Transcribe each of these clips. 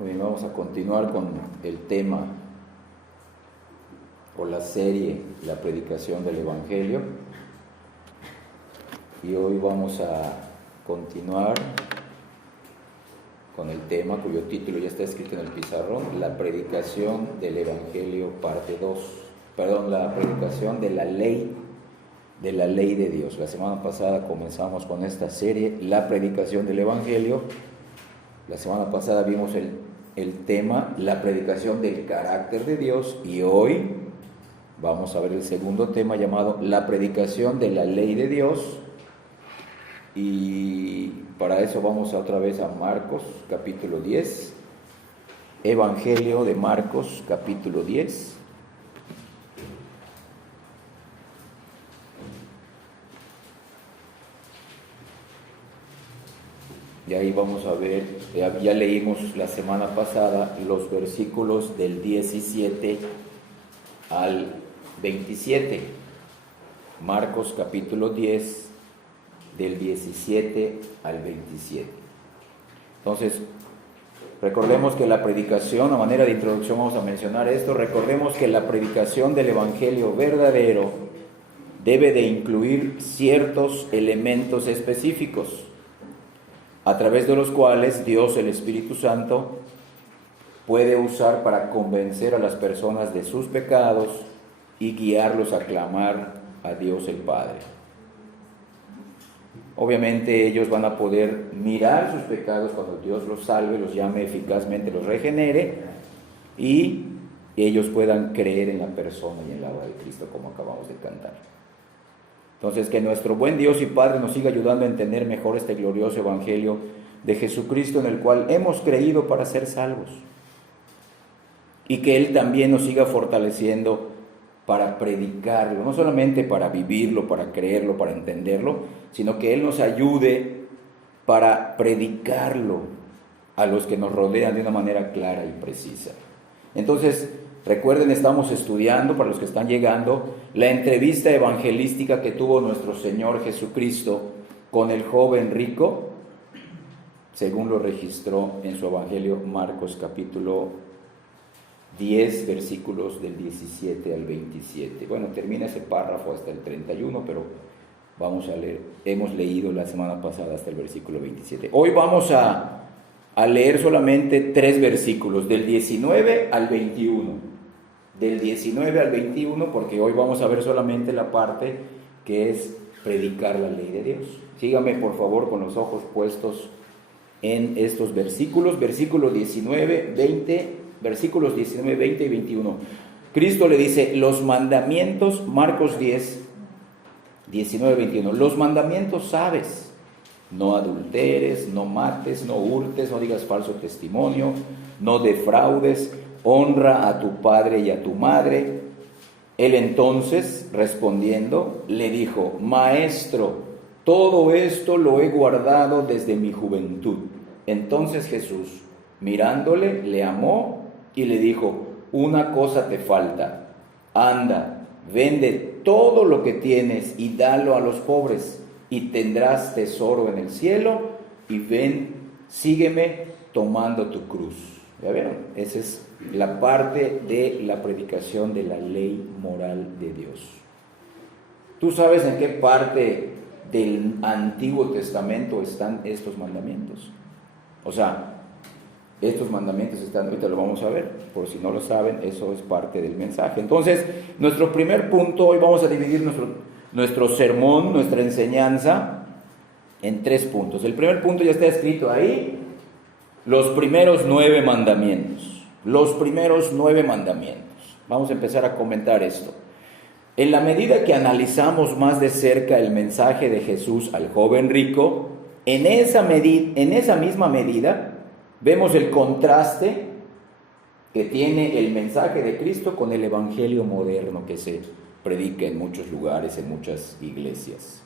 Muy bien, vamos a continuar con el tema o la serie, la predicación del Evangelio. Y hoy vamos a continuar con el tema cuyo título ya está escrito en el pizarrón, la predicación del Evangelio parte 2. La predicación de la ley de Dios. La semana pasada comenzamos con esta serie, la predicación del Evangelio. La semana pasada vimos el tema, la predicación del carácter de Dios, y hoy vamos a ver el segundo tema llamado la predicación de la ley de Dios. Y para eso vamos otra vez a Marcos capítulo 10, Evangelio de Marcos capítulo 10. Y ahí vamos a ver, ya leímos la semana pasada los versículos del 17 al 27. Marcos capítulo 10, del 17 al 27. Entonces, recordemos que la predicación, a manera de introducción vamos a mencionar esto, recordemos que la predicación del Evangelio verdadero debe de incluir ciertos elementos específicos, a través de los cuales Dios, el Espíritu Santo, puede usar para convencer a las personas de sus pecados y guiarlos a clamar a Dios el Padre. Obviamente ellos van a poder mirar sus pecados cuando Dios los salve, los llame eficazmente, los regenere, y ellos puedan creer en la persona y en la obra de Cristo, como acabamos de cantar. Entonces, que nuestro buen Dios y Padre nos siga ayudando a entender mejor este glorioso Evangelio de Jesucristo en el cual hemos creído para ser salvos. Y que Él también nos siga fortaleciendo para predicarlo, no solamente para vivirlo, para creerlo, para entenderlo, sino que Él nos ayude para predicarlo a los que nos rodean de una manera clara y precisa. Entonces, recuerden, estamos estudiando, para los que están llegando, la entrevista evangelística que tuvo nuestro Señor Jesucristo con el joven rico, según lo registró en su Evangelio Marcos capítulo 10, versículos del 17 al 27. Bueno, termina ese párrafo hasta el 31, pero vamos a leer, hemos leído la semana pasada hasta el versículo 27. Hoy vamos a leer solamente 3 versículos, del 19 al 21. Del 19 al 21, porque hoy vamos a ver solamente la parte que es predicar la ley de Dios. Síganme por favor con los ojos puestos en estos versículos, versículos 19, 20, versículos 19, 20 y 21. Cristo le dice, los mandamientos, Marcos 10, 19, 21, los mandamientos sabes: no adulteres, no mates, no hurtes, no digas falso testimonio, no defraudes, honra a tu padre y a tu madre. Él entonces, respondiendo, le dijo, Maestro, todo esto lo he guardado desde mi juventud. Entonces Jesús, mirándole, le amó y le dijo, una cosa te falta, anda, vende todo lo que tienes y dalo a los pobres, y tendrás tesoro en el cielo, y ven, sígueme tomando tu cruz. ¿Ya vieron? Esa es la parte de la predicación de la ley moral de Dios. ¿Tú sabes en qué parte del Antiguo Testamento están estos mandamientos? O sea, estos mandamientos están, ahorita lo vamos a ver, por si no lo saben, eso es parte del mensaje. Entonces, nuestro primer punto, hoy vamos a dividir nuestro sermón, nuestra enseñanza, en 3 puntos. El primer punto ya está escrito ahí, los primeros 9 mandamientos. Los primeros 9 mandamientos. Vamos a empezar a comentar esto. En la medida que analizamos más de cerca el mensaje de Jesús al joven rico, en esa misma medida, vemos el contraste que tiene el mensaje de Cristo con el evangelio moderno que se predica en muchos lugares, en muchas iglesias.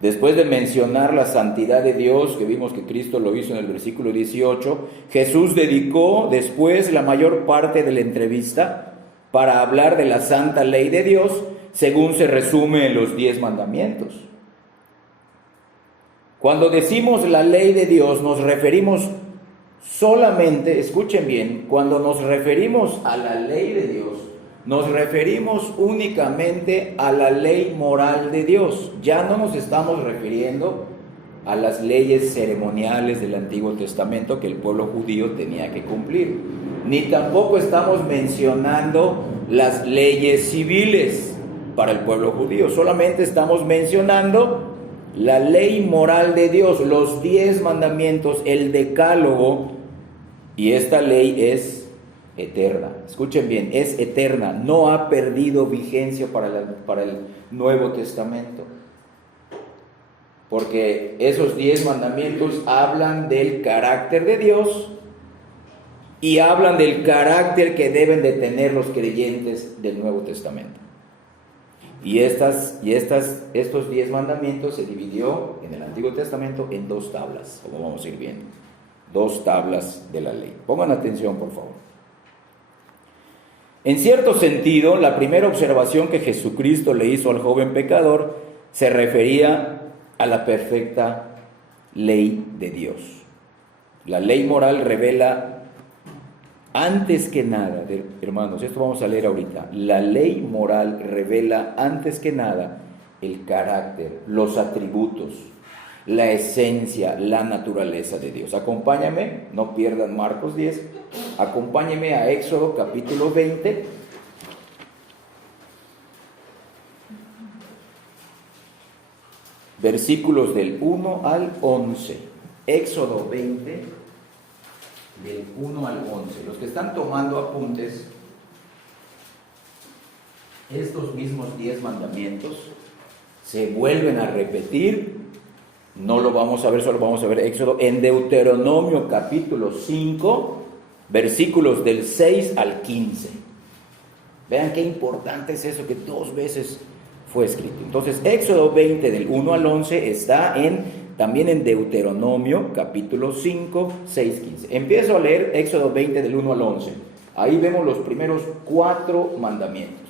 Después de mencionar la santidad de Dios, que vimos que Cristo lo hizo en el versículo 18, Jesús dedicó después la mayor parte de la entrevista para hablar de la santa ley de Dios, según se resume en los 10 mandamientos. Cuando decimos la ley de Dios, nos referimos Solamente, escuchen bien, cuando nos referimos a la ley de Dios, nos referimos únicamente a la ley moral de Dios. Ya no nos estamos refiriendo a las leyes ceremoniales del Antiguo Testamento que el pueblo judío tenía que cumplir. Ni tampoco estamos mencionando las leyes civiles para el pueblo judío. Solamente estamos mencionando la ley moral de Dios, los 10 mandamientos, el decálogo, y esta ley es eterna. Escuchen bien, es eterna, no ha perdido vigencia para el Nuevo Testamento. Porque esos 10 mandamientos hablan del carácter de Dios y hablan del carácter que deben de tener los creyentes del Nuevo Testamento. Y estos 10 mandamientos se dividió en el Antiguo Testamento en 2 tablas, como vamos a ir viendo. 2 tablas de la ley. Pongan atención, por favor. En cierto sentido, la primera observación que Jesucristo le hizo al joven pecador se refería a la perfecta ley de Dios. La ley moral revela antes que nada, hermanos, esto vamos a leer ahorita. La ley moral revela antes que nada el carácter, los atributos, la esencia, la naturaleza de Dios. Acompáñame, no pierdan Marcos 10, acompáñame a Éxodo capítulo 20. Versículos del 1 al 11. Éxodo 20, del 1 al 11. Los que están tomando apuntes, estos mismos 10 mandamientos se vuelven a repetir. No lo vamos a ver, solo vamos a ver Éxodo en Deuteronomio capítulo 5, versículos del 6 al 15. Vean qué importante es eso, que 2 veces fue escrito. Entonces, Éxodo 20 del 1 al 11 está también en Deuteronomio capítulo 5, 6, 15. Empiezo a leer Éxodo 20 del 1 al 11. Ahí vemos los primeros 4 mandamientos.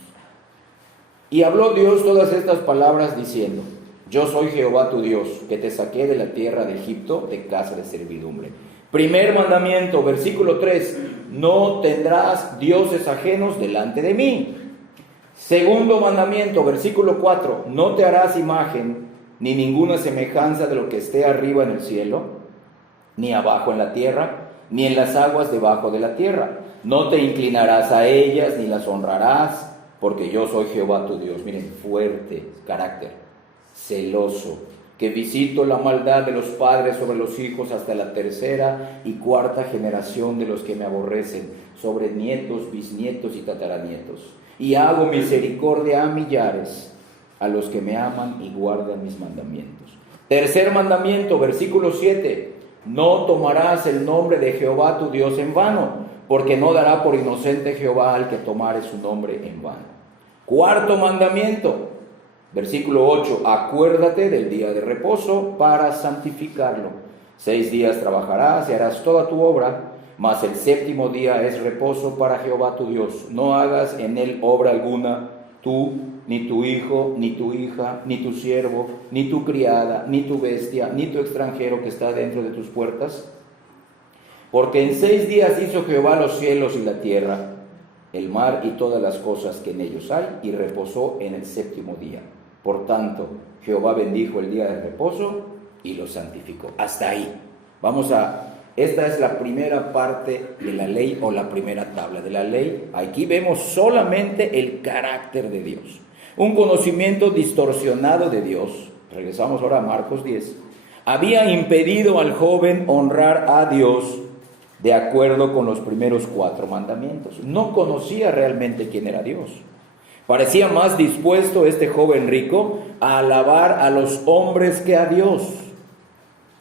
Y habló Dios todas estas palabras diciendo: Yo soy Jehová tu Dios, que te saqué de la tierra de Egipto, de casa de servidumbre. Primer mandamiento, versículo 3: No tendrás dioses ajenos delante de mí. Segundo mandamiento, versículo 4: No te harás imagen ni ninguna semejanza de lo que esté arriba en el cielo, ni abajo en la tierra, ni en las aguas debajo de la tierra. No te inclinarás a ellas, ni las honrarás, porque yo soy Jehová tu Dios. Miren, fuerte carácter, celoso, que visito la maldad de los padres sobre los hijos hasta la 3ª y 4ª generación de los que me aborrecen, sobre nietos, bisnietos y tataranietos. Y hago misericordia a millares, a los que me aman y guardan mis mandamientos. Tercer mandamiento, versículo 7: No tomarás el nombre de Jehová tu Dios en vano, porque no dará por inocente Jehová al que tomare su nombre en vano. Cuarto mandamiento, versículo 8: Acuérdate del día de reposo para santificarlo. 6 días trabajarás y harás toda tu obra, mas el 7º día es reposo para Jehová tu Dios. No hagas en él obra alguna, tú, ni tu hijo, ni tu hija, ni tu siervo, ni tu criada, ni tu bestia, ni tu extranjero que está dentro de tus puertas. Porque en 6 días hizo Jehová los cielos y la tierra, el mar y todas las cosas que en ellos hay, y reposó en el 7º día. Por tanto, Jehová bendijo el día de reposo y lo santificó. Hasta ahí. Esta es la primera parte de la ley, o la primera tabla de la ley. Aquí vemos solamente el carácter de Dios. Un conocimiento distorsionado de Dios. Regresamos ahora a Marcos 10. Había impedido al joven honrar a Dios de acuerdo con los primeros 4 mandamientos. No conocía realmente quién era Dios. Parecía más dispuesto este joven rico a alabar a los hombres que a Dios.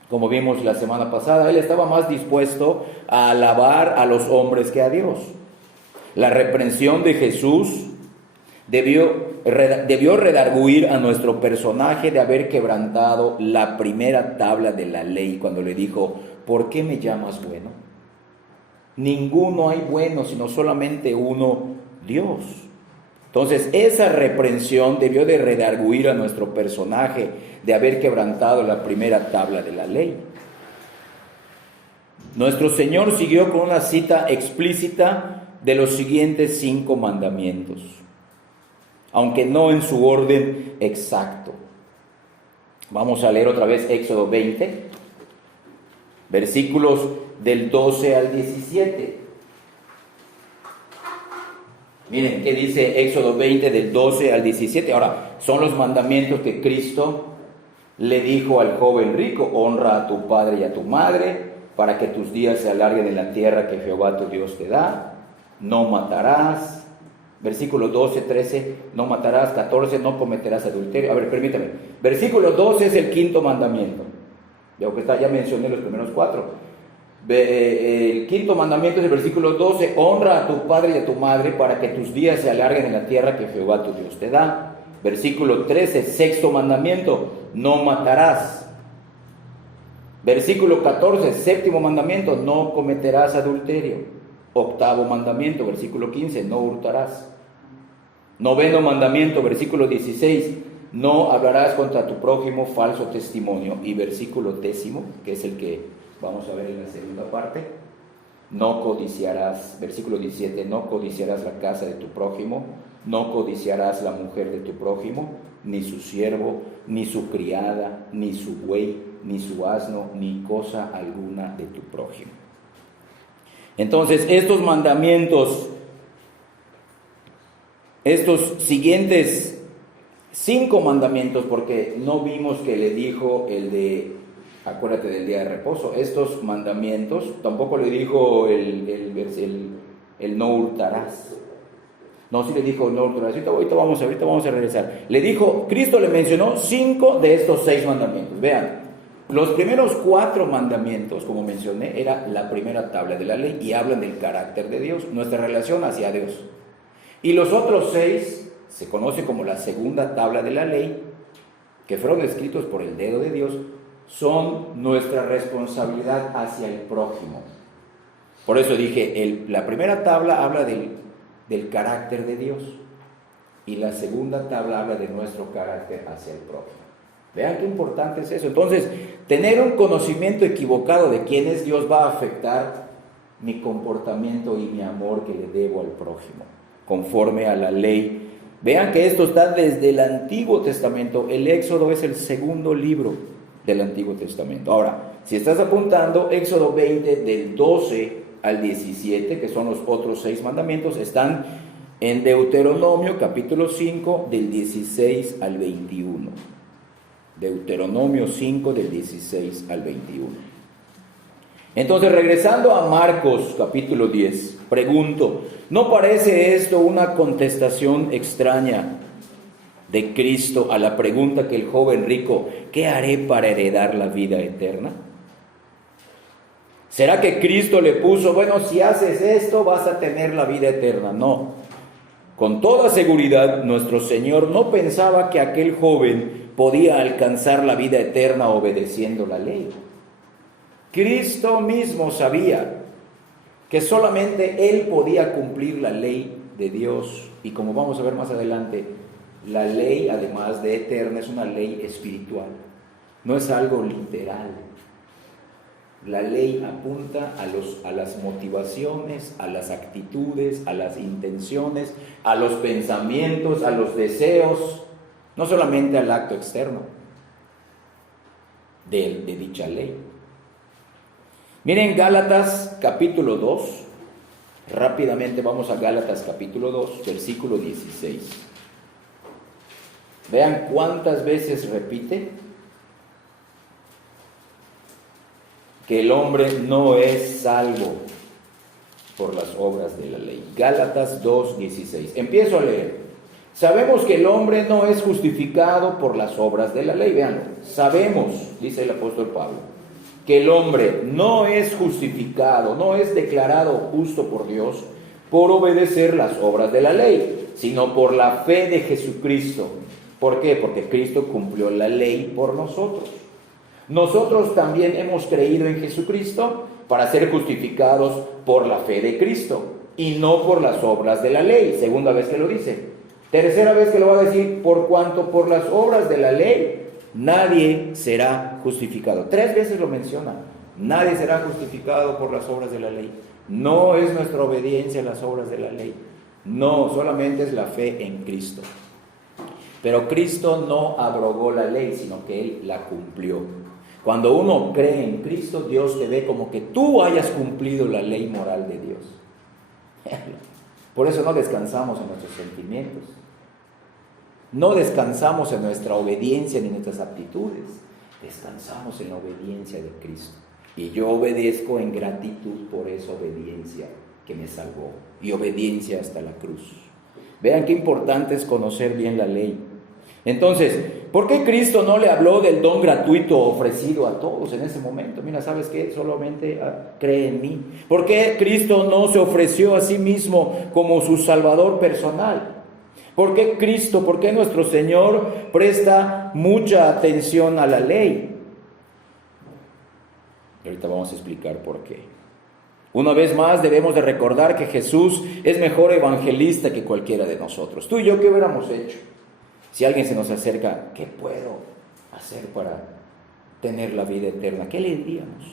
Como vimos la semana pasada, él estaba más dispuesto a alabar a los hombres que a Dios. La reprensión de Jesús debió redarguir a nuestro personaje de haber quebrantado la primera tabla de la ley cuando le dijo: ¿por qué me llamas bueno? Ninguno hay bueno, sino solamente uno, Dios. Entonces, esa reprensión debió de redarguir a nuestro personaje de haber quebrantado la primera tabla de la ley. nuestro Señor siguió con una cita explícita de los siguientes 5 mandamientos, aunque no en su orden exacto. Vamos a leer otra vez Éxodo 20, versículos del 12 al 17. Miren qué dice Éxodo 20 del 12 al 17. Ahora, son los mandamientos que Cristo le dijo al joven rico: honra a tu padre y a tu madre, para que tus días se alarguen en la tierra que Jehová tu Dios te da. No matarás. Versículo 12, 13, no matarás. 14, no cometerás adulterio. A ver, permítame. Versículo 12 es el 5.º mandamiento. Ya mencioné los primeros 4. El 5.º mandamiento es el versículo 12: honra a tu padre y a tu madre, para que tus días se alarguen en la tierra que Jehová tu Dios te da. Versículo 13, 6.º mandamiento: no matarás. Versículo 14, 7.º mandamiento: no cometerás adulterio. 8.º mandamiento, versículo 15: no hurtarás. 9.º mandamiento, versículo 16: no hablarás contra tu prójimo falso testimonio. Y versículo 10, que es el que vamos a ver en la segunda parte: no codiciarás. Versículo 17: no codiciarás la casa de tu prójimo, no codiciarás la mujer de tu prójimo, ni su siervo, ni su criada, ni su buey, ni su asno, ni cosa alguna de tu prójimo. Entonces, estos mandamientos, estos siguientes 5 mandamientos, porque no vimos que le dijo el de, acuérdate del día de reposo, estos mandamientos, tampoco le dijo el no hurtarás. No, sí le dijo no hurtarás. Ahorita vamos a regresar. Le dijo, Cristo le mencionó 5 de estos 6 mandamientos. Vean, los primeros 4 mandamientos, como mencioné, era la primera tabla de la ley y hablan del carácter de Dios, nuestra relación hacia Dios. Y los otros 6 se conoce como la segunda tabla de la ley, que fueron escritos por el dedo de Dios, son nuestra responsabilidad hacia el prójimo. Por eso dije, la primera tabla habla del carácter de Dios y la segunda tabla habla de nuestro carácter hacia el prójimo. Vean qué importante es eso. Entonces, tener un conocimiento equivocado de quién es Dios va a afectar mi comportamiento y mi amor que le debo al prójimo, conforme a la ley. Vean que esto está desde el Antiguo Testamento. El Éxodo es el segundo libro del Antiguo Testamento. Ahora, si estás apuntando, Éxodo 20 del 12 al 17, que son los otros 6 mandamientos, están en Deuteronomio capítulo 5 del 16 al 21. Deuteronomio 5 del 16 al 21. Entonces, regresando a Marcos capítulo 10, pregunto, ¿no parece esto una contestación extraña de Cristo a la pregunta que el joven rico, ¿qué haré para heredar la vida eterna? ¿Será que Cristo le puso, bueno, si haces esto vas a tener la vida eterna? No. Con toda seguridad, nuestro Señor no pensaba que aquel joven podía alcanzar la vida eterna obedeciendo la ley. Cristo mismo sabía que solamente Él podía cumplir la ley de Dios. Y como vamos a ver más adelante, la ley, además de eterna, es una ley espiritual. No es algo literal. La ley apunta a las motivaciones, a las actitudes, a las intenciones, a los pensamientos, a los deseos, no solamente al acto externo de dicha ley. Miren Gálatas capítulo 2, rápidamente vamos a Gálatas capítulo 2, versículo 16. Vean cuántas veces repite que el hombre no es salvo por las obras de la ley. Gálatas 2:16. Empiezo a leer. Sabemos que el hombre no es justificado por las obras de la ley. Veanlo. Sabemos, dice el apóstol Pablo, que el hombre no es justificado, no es declarado justo por Dios por obedecer las obras de la ley, sino por la fe de Jesucristo. ¿Por qué? Porque Cristo cumplió la ley por nosotros. Nosotros también hemos creído en Jesucristo para ser justificados por la fe de Cristo y no por las obras de la ley. Segunda vez que lo dice. Tercera vez que lo va a decir, por cuanto por las obras de la ley nadie será justificado. 3 veces lo menciona. Nadie será justificado por las obras de la ley. No es nuestra obediencia a las obras de la ley. No, solamente es la fe en Cristo. Pero Cristo no abrogó la ley, sino que Él la cumplió. Cuando uno cree en Cristo, Dios te ve como que tú hayas cumplido la ley moral de Dios. Por eso no descansamos en nuestros sentimientos. No descansamos en nuestra obediencia ni en nuestras aptitudes. Descansamos en la obediencia de Cristo. Y yo obedezco en gratitud por esa obediencia que me salvó. Y obediencia hasta la cruz. Vean qué importante es conocer bien la ley. Entonces, ¿por qué Cristo no le habló del don gratuito ofrecido a todos en ese momento? Mira, ¿sabes qué? Solamente cree en mí. ¿Por qué Cristo no se ofreció a sí mismo como su Salvador personal? ¿Por qué Cristo, por qué nuestro Señor presta mucha atención a la ley? Y ahorita vamos a explicar por qué. Una vez más debemos de recordar que Jesús es mejor evangelista que cualquiera de nosotros. Tú y yo, ¿qué hubiéramos hecho? Si alguien se nos acerca, ¿qué puedo hacer para tener la vida eterna? ¿Qué le diríamos?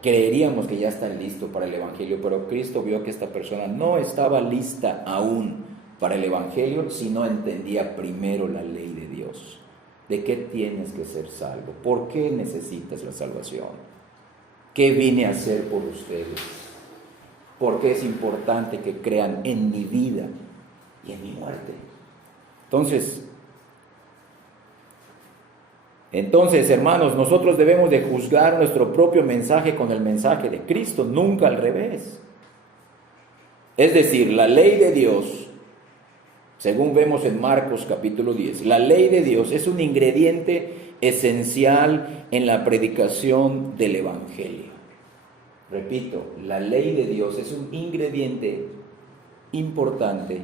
Creeríamos que ya está listo para el Evangelio, pero Cristo vio que esta persona no estaba lista aún para el Evangelio si no entendía primero la ley de Dios. ¿De qué tienes que ser salvo? ¿Por qué necesitas la salvación? ¿Qué vine a hacer por ustedes? ¿Por qué es importante que crean en mi vida y en mi muerte? Entonces, hermanos, nosotros debemos de juzgar nuestro propio mensaje con el mensaje de Cristo, nunca al revés. Es decir, la ley de Dios, según vemos en Marcos capítulo 10, la ley de Dios es un ingrediente esencial en la predicación del Evangelio. Repito, la ley de Dios es un ingrediente importante,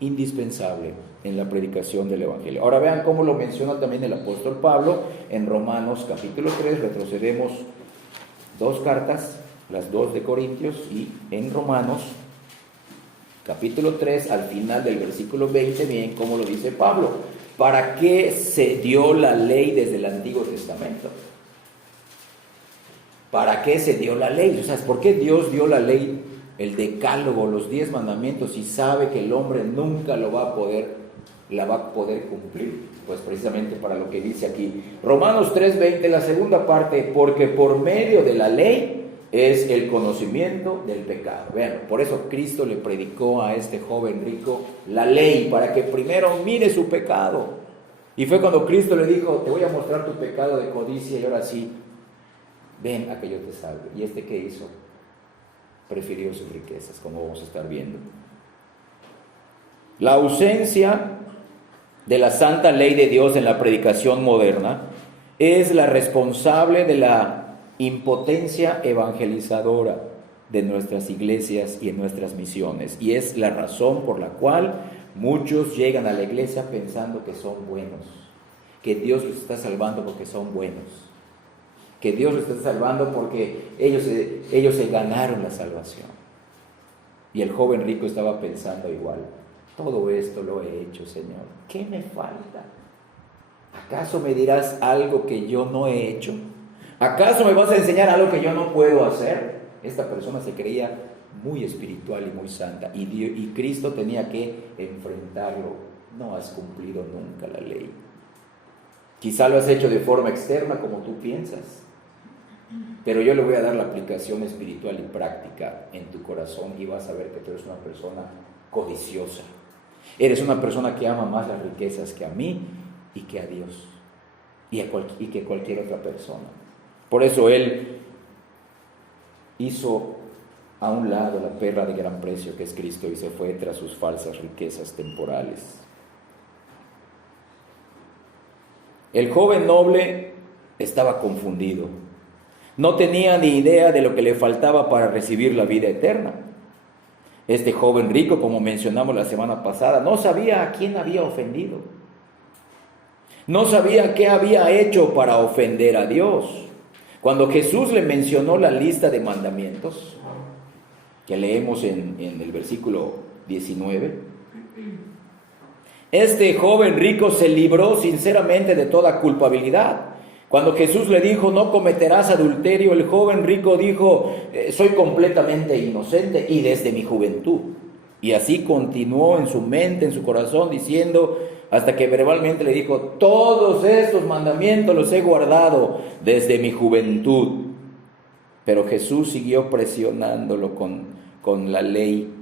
indispensable en la predicación del Evangelio. Ahora vean cómo lo menciona también el apóstol Pablo en Romanos capítulo 3, retrocedemos 2 cartas, las 2 de Corintios, y en Romanos capítulo 3, al final del versículo 20, bien cómo lo dice Pablo. ¿Para qué se dio la ley desde el Antiguo Testamento? ¿Para qué se dio la ley? O sea, ¿por qué Dios dio la ley, el decálogo, los 10 mandamientos, y sabe que el hombre nunca la va a poder cumplir? Pues precisamente para lo que dice aquí. Romanos 3:20, la segunda parte, porque por medio de la ley es el conocimiento del pecado. Vean, por eso Cristo le predicó a este joven rico la ley, para que primero mire su pecado. Y fue cuando Cristo le dijo, te voy a mostrar tu pecado de codicia y ahora sí, ven a que yo te salve. ¿Y este qué hizo? Prefirió sus riquezas, como vamos a estar viendo. La ausencia de la santa ley de Dios en la predicación moderna es la responsable de la impotencia evangelizadora de nuestras iglesias y en nuestras misiones, y es la razón por la cual muchos llegan a la iglesia pensando que son buenos, que Dios los está salvando porque son buenos, que Dios los está salvando porque ellos se ganaron la salvación. Y el joven rico estaba pensando igual, todo esto lo he hecho, Señor, ¿qué me falta? ¿Acaso me dirás algo que yo no he hecho? ¿Acaso me vas a enseñar algo que yo no puedo hacer? Esta persona se creía muy espiritual y muy santa, y Cristo tenía que enfrentarlo. No has cumplido nunca la ley. Quizá lo has hecho de forma externa como tú piensas, pero yo le voy a dar la aplicación espiritual y práctica en tu corazón, y vas a ver que tú eres una persona codiciosa. Eres una persona que ama más las riquezas que a mí y que a Dios y que cualquier otra persona. Por eso Él hizo a un lado la perla de gran precio que es Cristo y se fue tras sus falsas riquezas temporales. El joven noble estaba confundido. No tenía ni idea de lo que le faltaba para recibir la vida eterna. Este joven rico, como mencionamos la semana pasada, no sabía a quién había ofendido. No sabía qué había hecho para ofender a Dios. Cuando Jesús le mencionó la lista de mandamientos, que leemos en el versículo 19, este joven rico se libró sinceramente de toda culpabilidad. Cuando Jesús le dijo, no cometerás adulterio, el joven rico dijo, soy completamente inocente y desde mi juventud. Y así continuó en su mente, en su corazón, diciendo, hasta que verbalmente le dijo, todos estos mandamientos los he guardado desde mi juventud. Pero Jesús siguió presionándolo con la ley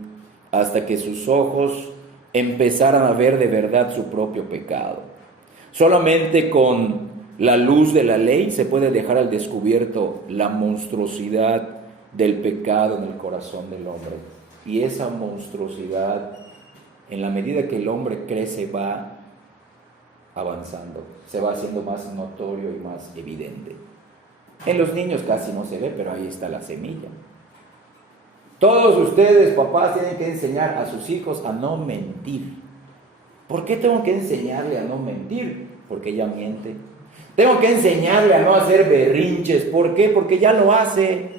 hasta que sus ojos empezaran a ver de verdad su propio pecado. Solamente con la luz de la ley se puede dejar al descubierto la monstruosidad del pecado en el corazón del hombre. Y esa monstruosidad, en la medida que el hombre crece, va avanzando, se va haciendo más notorio y más evidente. En los niños casi no se ve, pero ahí está la semilla. Todos ustedes, papás, tienen que enseñar a sus hijos a no mentir. ¿Por qué tengo que enseñarle a no mentir? Porque ella miente. Tengo que enseñarle a no hacer berrinches. ¿Por qué? Porque ya lo hace.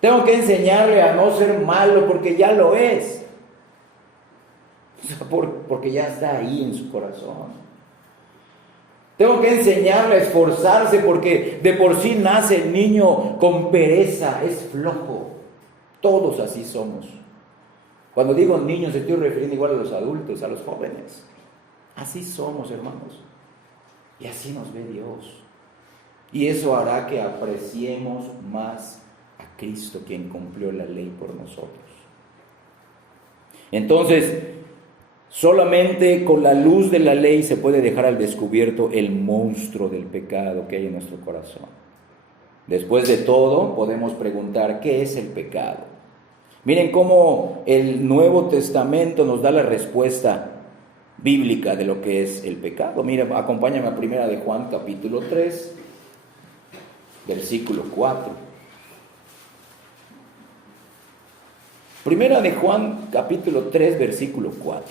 Tengo que enseñarle a no ser malo porque ya lo es. Porque ya está ahí en su corazón. Tengo que enseñarle a esforzarse porque de por sí nace el niño con pereza, es flojo. Todos así somos. Cuando digo niños estoy refiriendo igual a los adultos, a los jóvenes. Así somos, hermanos. Y así nos ve Dios. Y eso hará que apreciemos más a Cristo, quien cumplió la ley por nosotros. Entonces, solamente con la luz de la ley se puede dejar al descubierto el monstruo del pecado que hay en nuestro corazón. Después de todo, podemos preguntar, ¿qué es el pecado? Miren cómo el Nuevo Testamento nos da la respuesta bíblica de lo que es el pecado. Mira, acompáñame a 1 de Juan capítulo 3, versículo 4. 1 de Juan capítulo 3, versículo 4.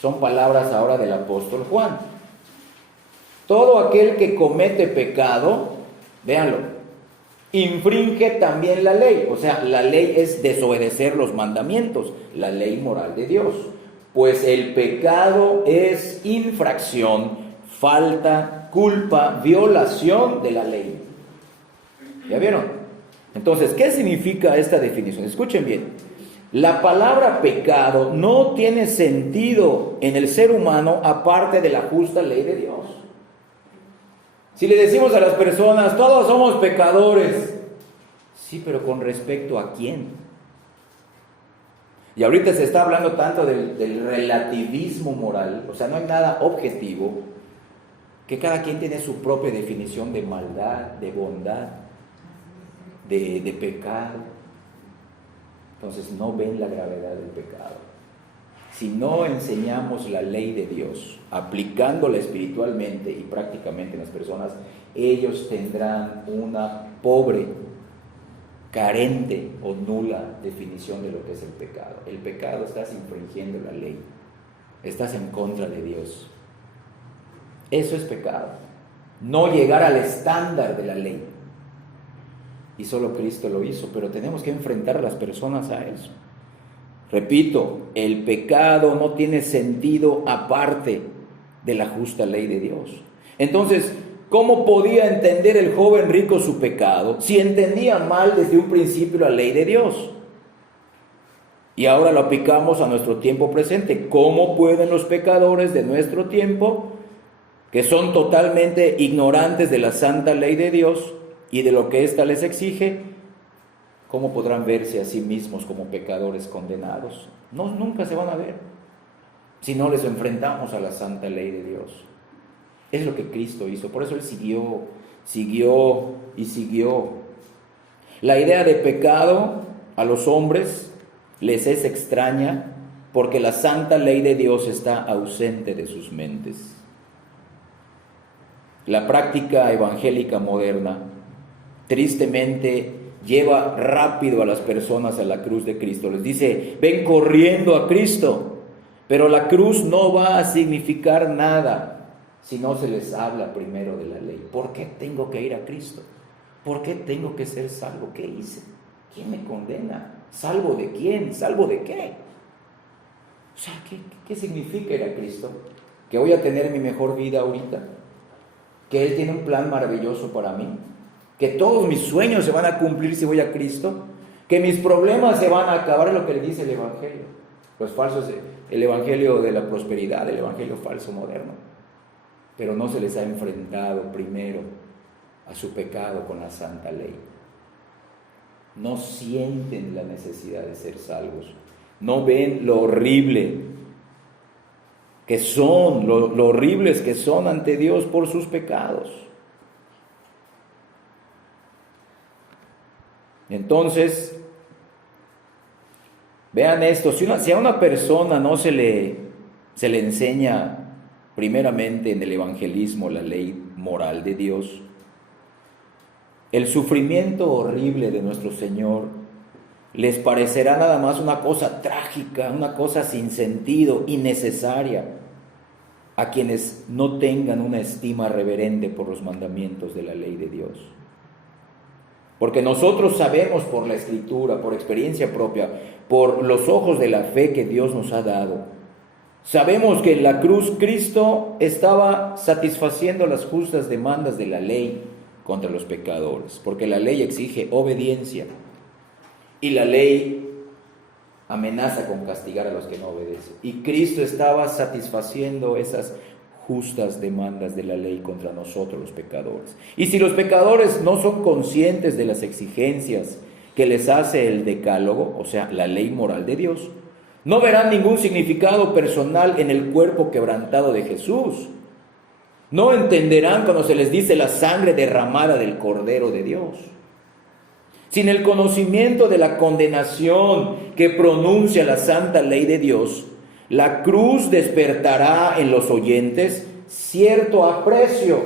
Son palabras ahora del apóstol Juan. Todo aquel que comete pecado, véanlo, infringe también la ley. O sea, la ley es desobedecer los mandamientos, la ley moral de Dios. Pues el pecado es infracción, falta, culpa, violación de la ley. ¿Ya vieron? Entonces, ¿qué significa esta definición? Escuchen bien. La palabra pecado no tiene sentido en el ser humano aparte de la justa ley de Dios. Si le decimos a las personas, todos somos pecadores, sí, pero ¿con respecto a quién? Y ahorita se está hablando tanto del relativismo moral, o sea, no hay nada objetivo, que cada quien tiene su propia definición de maldad, de bondad, de pecado. Entonces no ven la gravedad del pecado. Si no enseñamos la ley de Dios, aplicándola espiritualmente y prácticamente en las personas, ellos tendrán una pobre, carente o nula definición de lo que es el pecado. El pecado, estás infringiendo la ley, estás en contra de Dios. Eso es pecado, no llegar al estándar de la ley. Y solo Cristo lo hizo, pero tenemos que enfrentar a las personas a eso. Repito, el pecado no tiene sentido aparte de la justa ley de Dios. Entonces, ¿cómo podía entender el joven rico su pecado si entendía mal desde un principio la ley de Dios? Y ahora lo aplicamos a nuestro tiempo presente. ¿Cómo pueden los pecadores de nuestro tiempo, que son totalmente ignorantes de la santa ley de Dios y de lo que ésta les exige, cómo podrán verse a sí mismos como pecadores condenados? No, nunca se van a ver si no les enfrentamos a la santa ley de Dios. Es lo que Cristo hizo, por eso Él siguió. La idea de pecado a los hombres les es extraña porque la santa ley de Dios está ausente de sus mentes. La práctica evangélica moderna, tristemente, lleva rápido a las personas a la cruz de Cristo. Les dice, ven corriendo a Cristo, pero la cruz no va a significar nada si no se les habla primero de la ley. ¿Por qué tengo que ir a Cristo? ¿Por qué tengo que ser salvo? ¿Qué hice? ¿Quién me condena? ¿Salvo de quién? ¿Salvo de qué? O sea, ¿qué significa ir a Cristo? ¿Que voy a tener mi mejor vida ahorita? que Él tiene un plan maravilloso para mí, que todos mis sueños se van a cumplir si voy a Cristo, que mis problemas se van a acabar, es lo que le dice el Evangelio. Los falsos, el Evangelio de la prosperidad, el Evangelio falso moderno. Pero no se les ha enfrentado primero a su pecado con la santa ley. No sienten la necesidad de ser salvos. No ven lo horrible que son, lo horribles que son ante Dios por sus pecados. Entonces, vean esto, si a una persona no se le enseña primeramente en el evangelismo la ley moral de Dios, el sufrimiento horrible de nuestro Señor les parecerá nada más una cosa trágica, una cosa sin sentido, innecesaria, a quienes no tengan una estima reverente por los mandamientos de la ley de Dios. Porque nosotros sabemos por la Escritura, por experiencia propia, por los ojos de la fe que Dios nos ha dado, sabemos que en la cruz Cristo estaba satisfaciendo las justas demandas de la ley contra los pecadores, porque la ley exige obediencia y la ley amenaza con castigar a los que no obedecen. Y Cristo estaba satisfaciendo esas justas demandas de la ley contra nosotros los pecadores. Y si los pecadores no son conscientes de las exigencias que les hace el decálogo, o sea, la ley moral de Dios, no verán ningún significado personal en el cuerpo quebrantado de Jesús. No entenderán cuando se les dice la sangre derramada del Cordero de Dios. Sin el conocimiento de la condenación que pronuncia la santa ley de Dios, la cruz despertará en los oyentes cierto aprecio,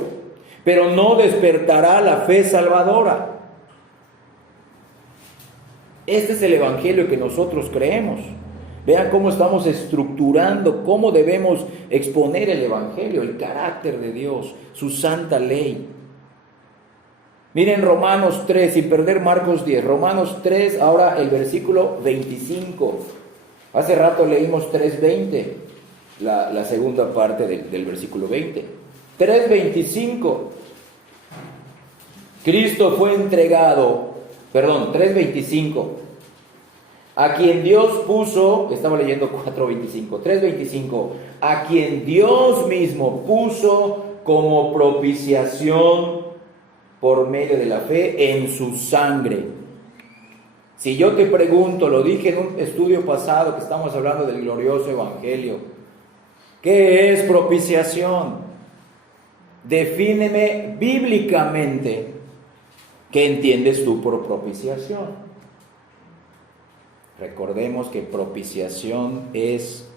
pero no despertará la fe salvadora. Este es el evangelio que nosotros creemos. Vean cómo estamos estructurando, cómo debemos exponer el evangelio, el carácter de Dios, su santa ley. Miren Romanos 3, sin perder Marcos 10, Romanos 3, ahora el versículo 25. Hace rato leímos 3:20, la segunda parte del versículo 20. 3:25. Cristo fue entregado, 3:25. A quien Dios puso, estaba leyendo 4:25, 3:25, a quien Dios mismo puso como propiciación por medio de la fe en su sangre. Si yo te pregunto, lo dije en un estudio pasado que estamos hablando del glorioso evangelio, ¿qué es propiciación? Defíneme bíblicamente qué entiendes tú por propiciación. Recordemos que propiciación es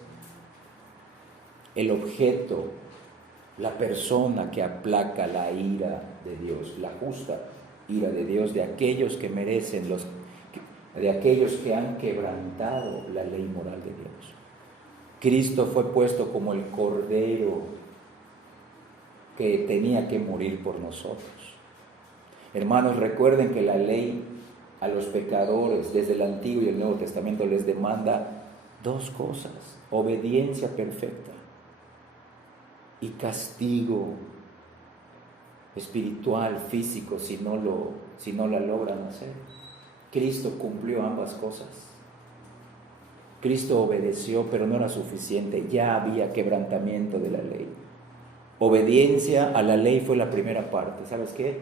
el objeto, la persona que aplaca la ira de Dios, la justa ira de Dios de aquellos que merecen, de aquellos que han quebrantado la ley moral de Dios. Cristo fue puesto como el Cordero que tenía que morir por nosotros. Hermanos, recuerden que la ley a los pecadores desde el Antiguo y el Nuevo Testamento les demanda dos cosas: obediencia perfecta y castigo espiritual, físico, si no la logran hacer. Cristo cumplió ambas cosas. Cristo obedeció, pero no era suficiente, ya había quebrantamiento de la ley. Obediencia a la ley fue la primera parte. ¿Sabes qué?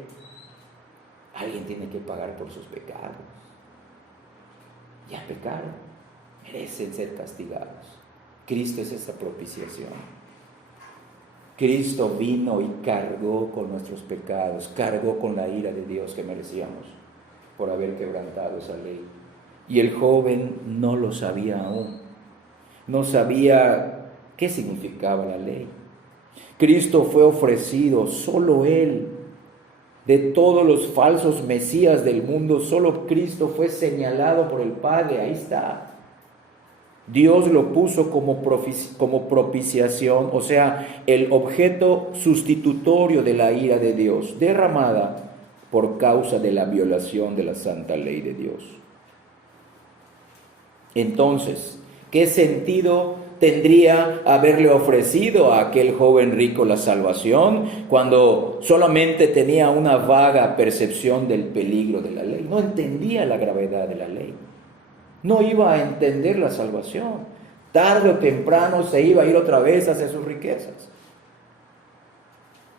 Alguien tiene que pagar por sus pecados. Ya pecaron, merecen ser castigados. Cristo es esa propiciación. Cristo vino y cargó con nuestros pecados, cargó con la ira de Dios que merecíamos por haber quebrantado esa ley. Y el joven no lo sabía aún, no sabía qué significaba la ley. Cristo fue ofrecido, solo Él. De todos los falsos mesías del mundo, solo Cristo fue señalado por el Padre, ahí está. Dios lo puso como propiciación, o sea, el objeto sustitutorio de la ira de Dios, derramada por causa de la violación de la santa ley de Dios. Entonces, ¿qué sentido tendría haberle ofrecido a aquel joven rico la salvación cuando solamente tenía una vaga percepción del peligro de la ley? No entendía la gravedad de la ley. No iba a entender la salvación. Tarde o temprano se iba a ir otra vez hacia sus riquezas.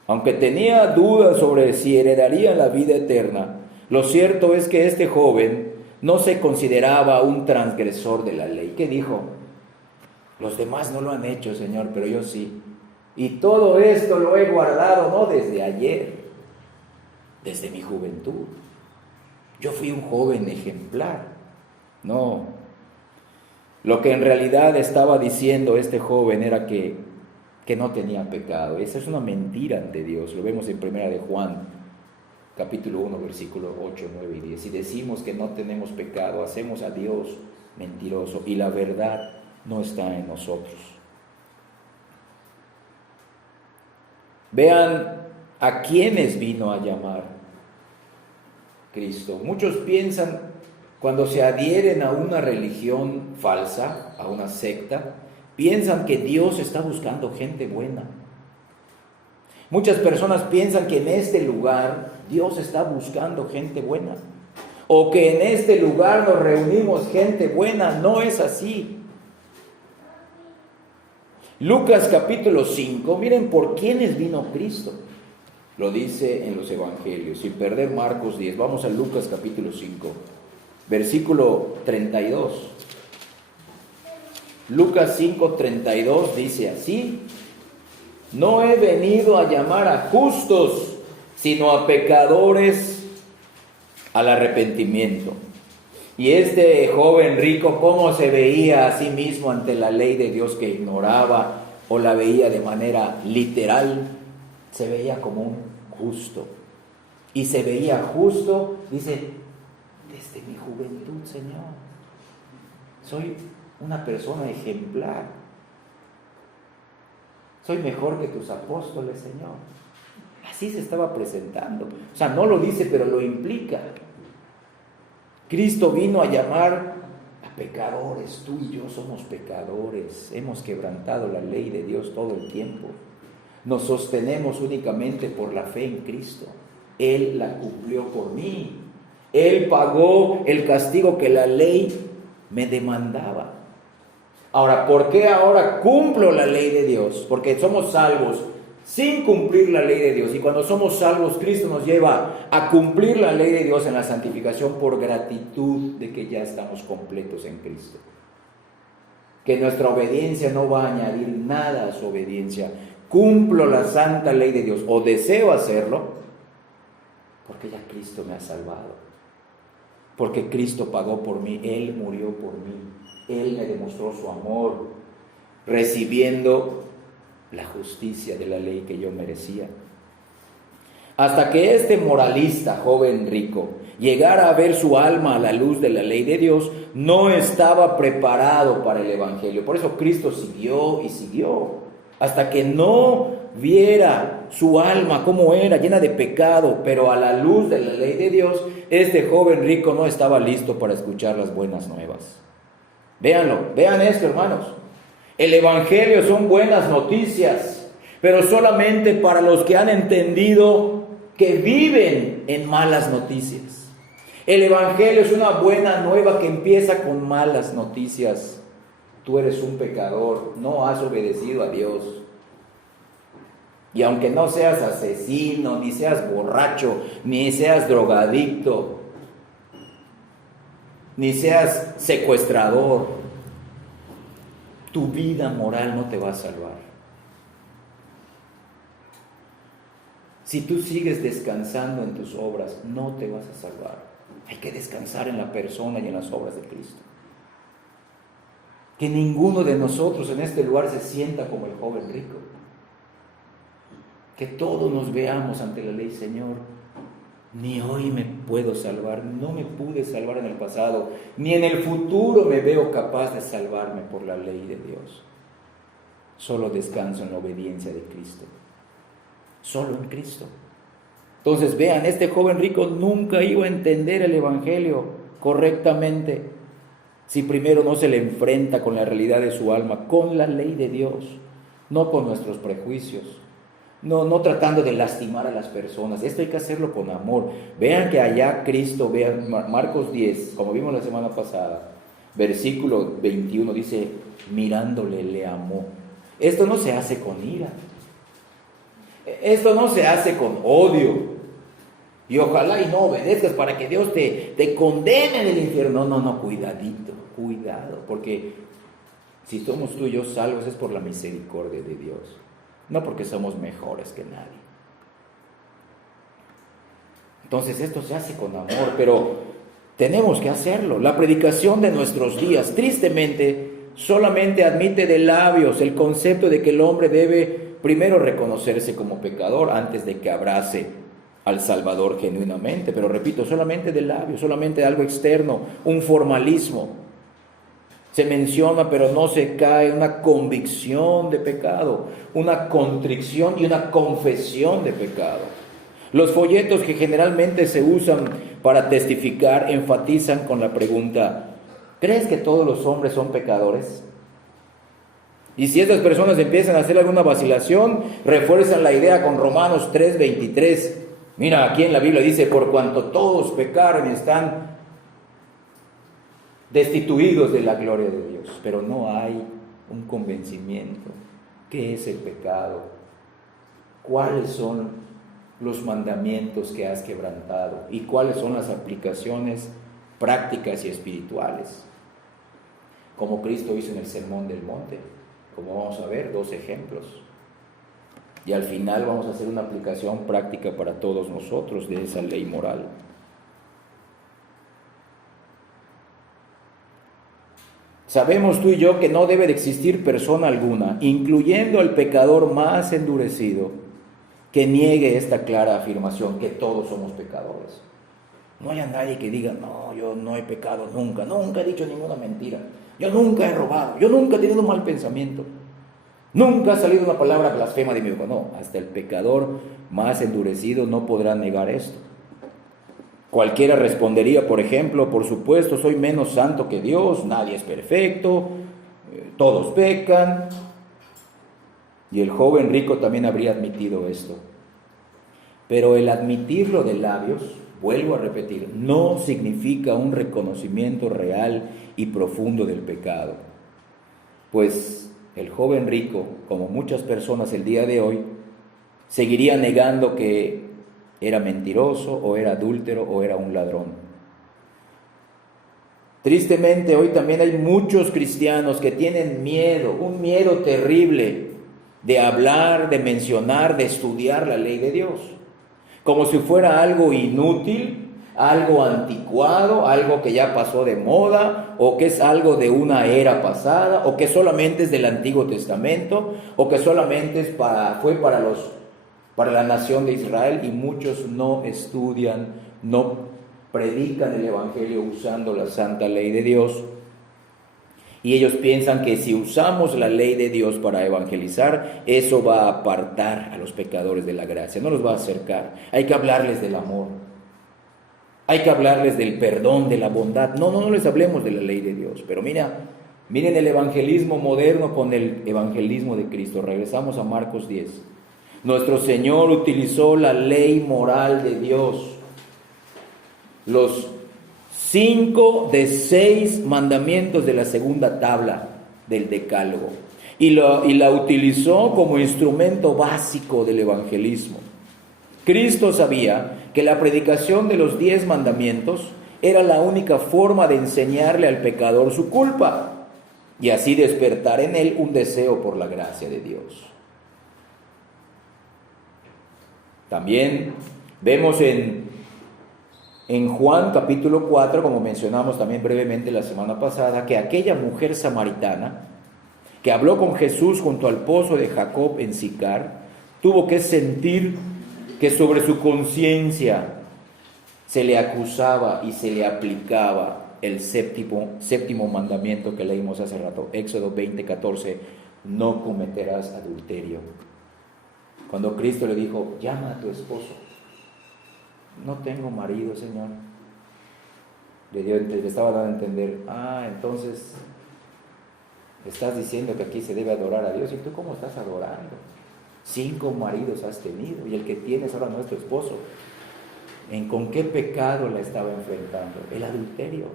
Aunque tenía dudas sobre si heredaría la vida eterna, lo cierto es que este joven no se consideraba un transgresor de la ley. ¿Qué dijo? Los demás no lo han hecho, Señor, pero yo sí. Y todo esto lo he guardado, no desde ayer, desde mi juventud. Yo fui un joven ejemplar. No. Lo que en realidad estaba diciendo este joven era que no tenía pecado. Esa es una mentira ante Dios. Lo vemos en 1 de Juan, capítulo 1, versículos 8, 9 y 10. Si decimos que no tenemos pecado, hacemos a Dios mentiroso y la verdad no está en nosotros. Vean a quiénes vino a llamar Cristo. Muchos piensan, cuando se adhieren a una religión falsa, a una secta, piensan que Dios está buscando gente buena. Muchas personas piensan que en este lugar Dios está buscando gente buena, o que en este lugar nos reunimos gente buena. No es así. Lucas capítulo 5, miren por quiénes vino Cristo. Lo dice en los evangelios, sin perder Marcos 10. Vamos a Lucas capítulo 5, versículo 32. Lucas 5:32 dice así: no he venido a llamar a justos, sino a pecadores al arrepentimiento. Y este joven rico, ¿cómo se veía a sí mismo ante la ley de Dios que ignoraba o la veía de manera literal? Se veía como un justo. Y se veía justo, dice, desde mi juventud, Señor. Soy una persona ejemplar. Soy mejor que tus apóstoles, Señor. Así se estaba presentando. O sea, no lo dice, pero lo implica. Cristo vino a llamar a pecadores. Tú y yo somos pecadores. Hemos quebrantado la ley de Dios todo el tiempo. Nos sostenemos únicamente por la fe en Cristo. Él la cumplió por mí. Él pagó el castigo que la ley me demandaba. Ahora, ¿por qué ahora cumplo la ley de Dios? Porque somos salvos sin cumplir la ley de Dios. Y cuando somos salvos, Cristo nos lleva a cumplir la ley de Dios en la santificación por gratitud de que ya estamos completos en Cristo. Que nuestra obediencia no va a añadir nada a su obediencia. Cumplo la santa ley de Dios, o deseo hacerlo, porque ya Cristo me ha salvado. Porque Cristo pagó por mí, Él murió por mí. Él me demostró su amor, recibiendo la justicia de la ley que yo merecía. Hasta que este moralista, joven rico, llegara a ver su alma a la luz de la ley de Dios, no estaba preparado para el Evangelio. Por eso Cristo siguió y siguió, hasta que no viera su alma como era, llena de pecado, pero a la luz de la ley de Dios, este joven rico no estaba listo para escuchar las buenas nuevas. Véanlo, vean esto, hermanos. El Evangelio son buenas noticias, pero solamente para los que han entendido que viven en malas noticias. El Evangelio es una buena nueva que empieza con malas noticias. Tú eres un pecador, no has obedecido a Dios. Y aunque no seas asesino, ni seas borracho, ni seas drogadicto, ni seas secuestrador, tu vida moral no te va a salvar. Si tú sigues descansando en tus obras, no te vas a salvar. Hay que descansar en la persona y en las obras de Cristo. Que ninguno de nosotros en este lugar se sienta como el joven rico. Que todos nos veamos ante la ley, Señor. Ni hoy me puedo salvar, no me pude salvar en el pasado, ni en el futuro me veo capaz de salvarme por la ley de Dios. Solo descanso en la obediencia de Cristo. Solo en Cristo. Entonces vean, este joven rico nunca iba a entender el Evangelio correctamente. si primero no se le enfrenta con la realidad de su alma, con la ley de Dios, no con nuestros prejuicios, no tratando de lastimar a las personas? Esto hay que hacerlo con amor. Vean que allá Cristo, vean Marcos 10, como vimos la semana pasada, versículo 21, dice, mirándole le amó. Esto no se hace con ira, esto no se hace con odio. Y ojalá y no obedezcas para que Dios te condene en el infierno. No, cuidadito, cuidado, porque si somos tú y yo salvos es por la misericordia de Dios, no porque somos mejores que nadie. Entonces esto se hace con amor, pero tenemos que hacerlo. La predicación de nuestros días, tristemente, solamente admite de labios el concepto de que el hombre debe primero reconocerse como pecador antes de que abrace al Salvador genuinamente. Pero repito, solamente de labios, solamente de algo externo, un formalismo. Se menciona, pero no se cae una convicción de pecado, una contrición y una confesión de pecado. Los folletos que generalmente se usan para testificar enfatizan con la pregunta: ¿crees que todos los hombres son pecadores? Y si estas personas empiezan a hacer alguna vacilación, refuerzan la idea con Romanos 3:23. Mira, aquí en la Biblia dice, por cuanto todos pecaron y están destituidos de la gloria de Dios. Pero no hay un convencimiento. ¿Qué es el pecado? ¿Cuáles son los mandamientos que has quebrantado? ¿Y cuáles son las aplicaciones prácticas y espirituales? Como Cristo hizo en el Sermón del Monte, como vamos a ver, 2 ejemplos. Y al final vamos a hacer una aplicación práctica para todos nosotros de esa ley moral. Sabemos tú y yo que no debe de existir persona alguna, incluyendo al pecador más endurecido, que niegue esta clara afirmación, que todos somos pecadores. No haya nadie que diga, no, yo no he pecado nunca he dicho ninguna mentira, yo nunca he robado, yo nunca he tenido un mal pensamiento, nunca ha salido una palabra blasfema de mi boca. No, hasta el pecador más endurecido no podrá negar esto. Cualquiera respondería, por ejemplo, por supuesto, soy menos santo que Dios, nadie es perfecto, todos pecan. Y el joven rico también habría admitido esto. Pero el admitirlo de labios, vuelvo a repetir, no significa un reconocimiento real y profundo del pecado. Pues el joven rico, como muchas personas el día de hoy, seguiría negando que era mentiroso, o era adúltero, o era un ladrón. Tristemente, hoy también hay muchos cristianos que tienen miedo, un miedo terrible de hablar, de mencionar, de estudiar la ley de Dios, como si fuera algo inútil, algo anticuado, algo que ya pasó de moda, o que es algo de una era pasada, o que solamente es del Antiguo Testamento, o que solamente fue para la nación de Israel. Y muchos no estudian, no predican el Evangelio usando la santa ley de Dios. Y ellos piensan que si usamos la ley de Dios para evangelizar, eso va a apartar a los pecadores de la gracia, no los va a acercar. Hay que hablarles del amor, hay que hablarles del perdón, de la bondad. No les hablemos de la ley de Dios. Pero miren el evangelismo moderno con el evangelismo de Cristo. Regresamos a Marcos 10. Nuestro Señor utilizó la ley moral de Dios, los 5 de 6 mandamientos de la segunda tabla del Decálogo, y la utilizó como instrumento básico del evangelismo. Cristo sabía que la predicación de los 10 mandamientos era la única forma de enseñarle al pecador su culpa y así despertar en él un deseo por la gracia de Dios. También vemos en Juan capítulo 4, como mencionamos también brevemente la semana pasada, que aquella mujer samaritana que habló con Jesús junto al pozo de Jacob en Sicar, tuvo que sentir que sobre su conciencia se le acusaba y se le aplicaba el séptimo mandamiento que leímos hace rato, Éxodo 20:14, no cometerás adulterio. Cuando Cristo le dijo, llama a tu esposo. No tengo marido, Señor. le estaba dando a entender, entonces estás diciendo que aquí se debe adorar a Dios, ¿y tú cómo estás adorando? 5 maridos has tenido y el que tienes ahora no es tu esposo. ¿Con qué pecado la estaba enfrentando? El adulterio.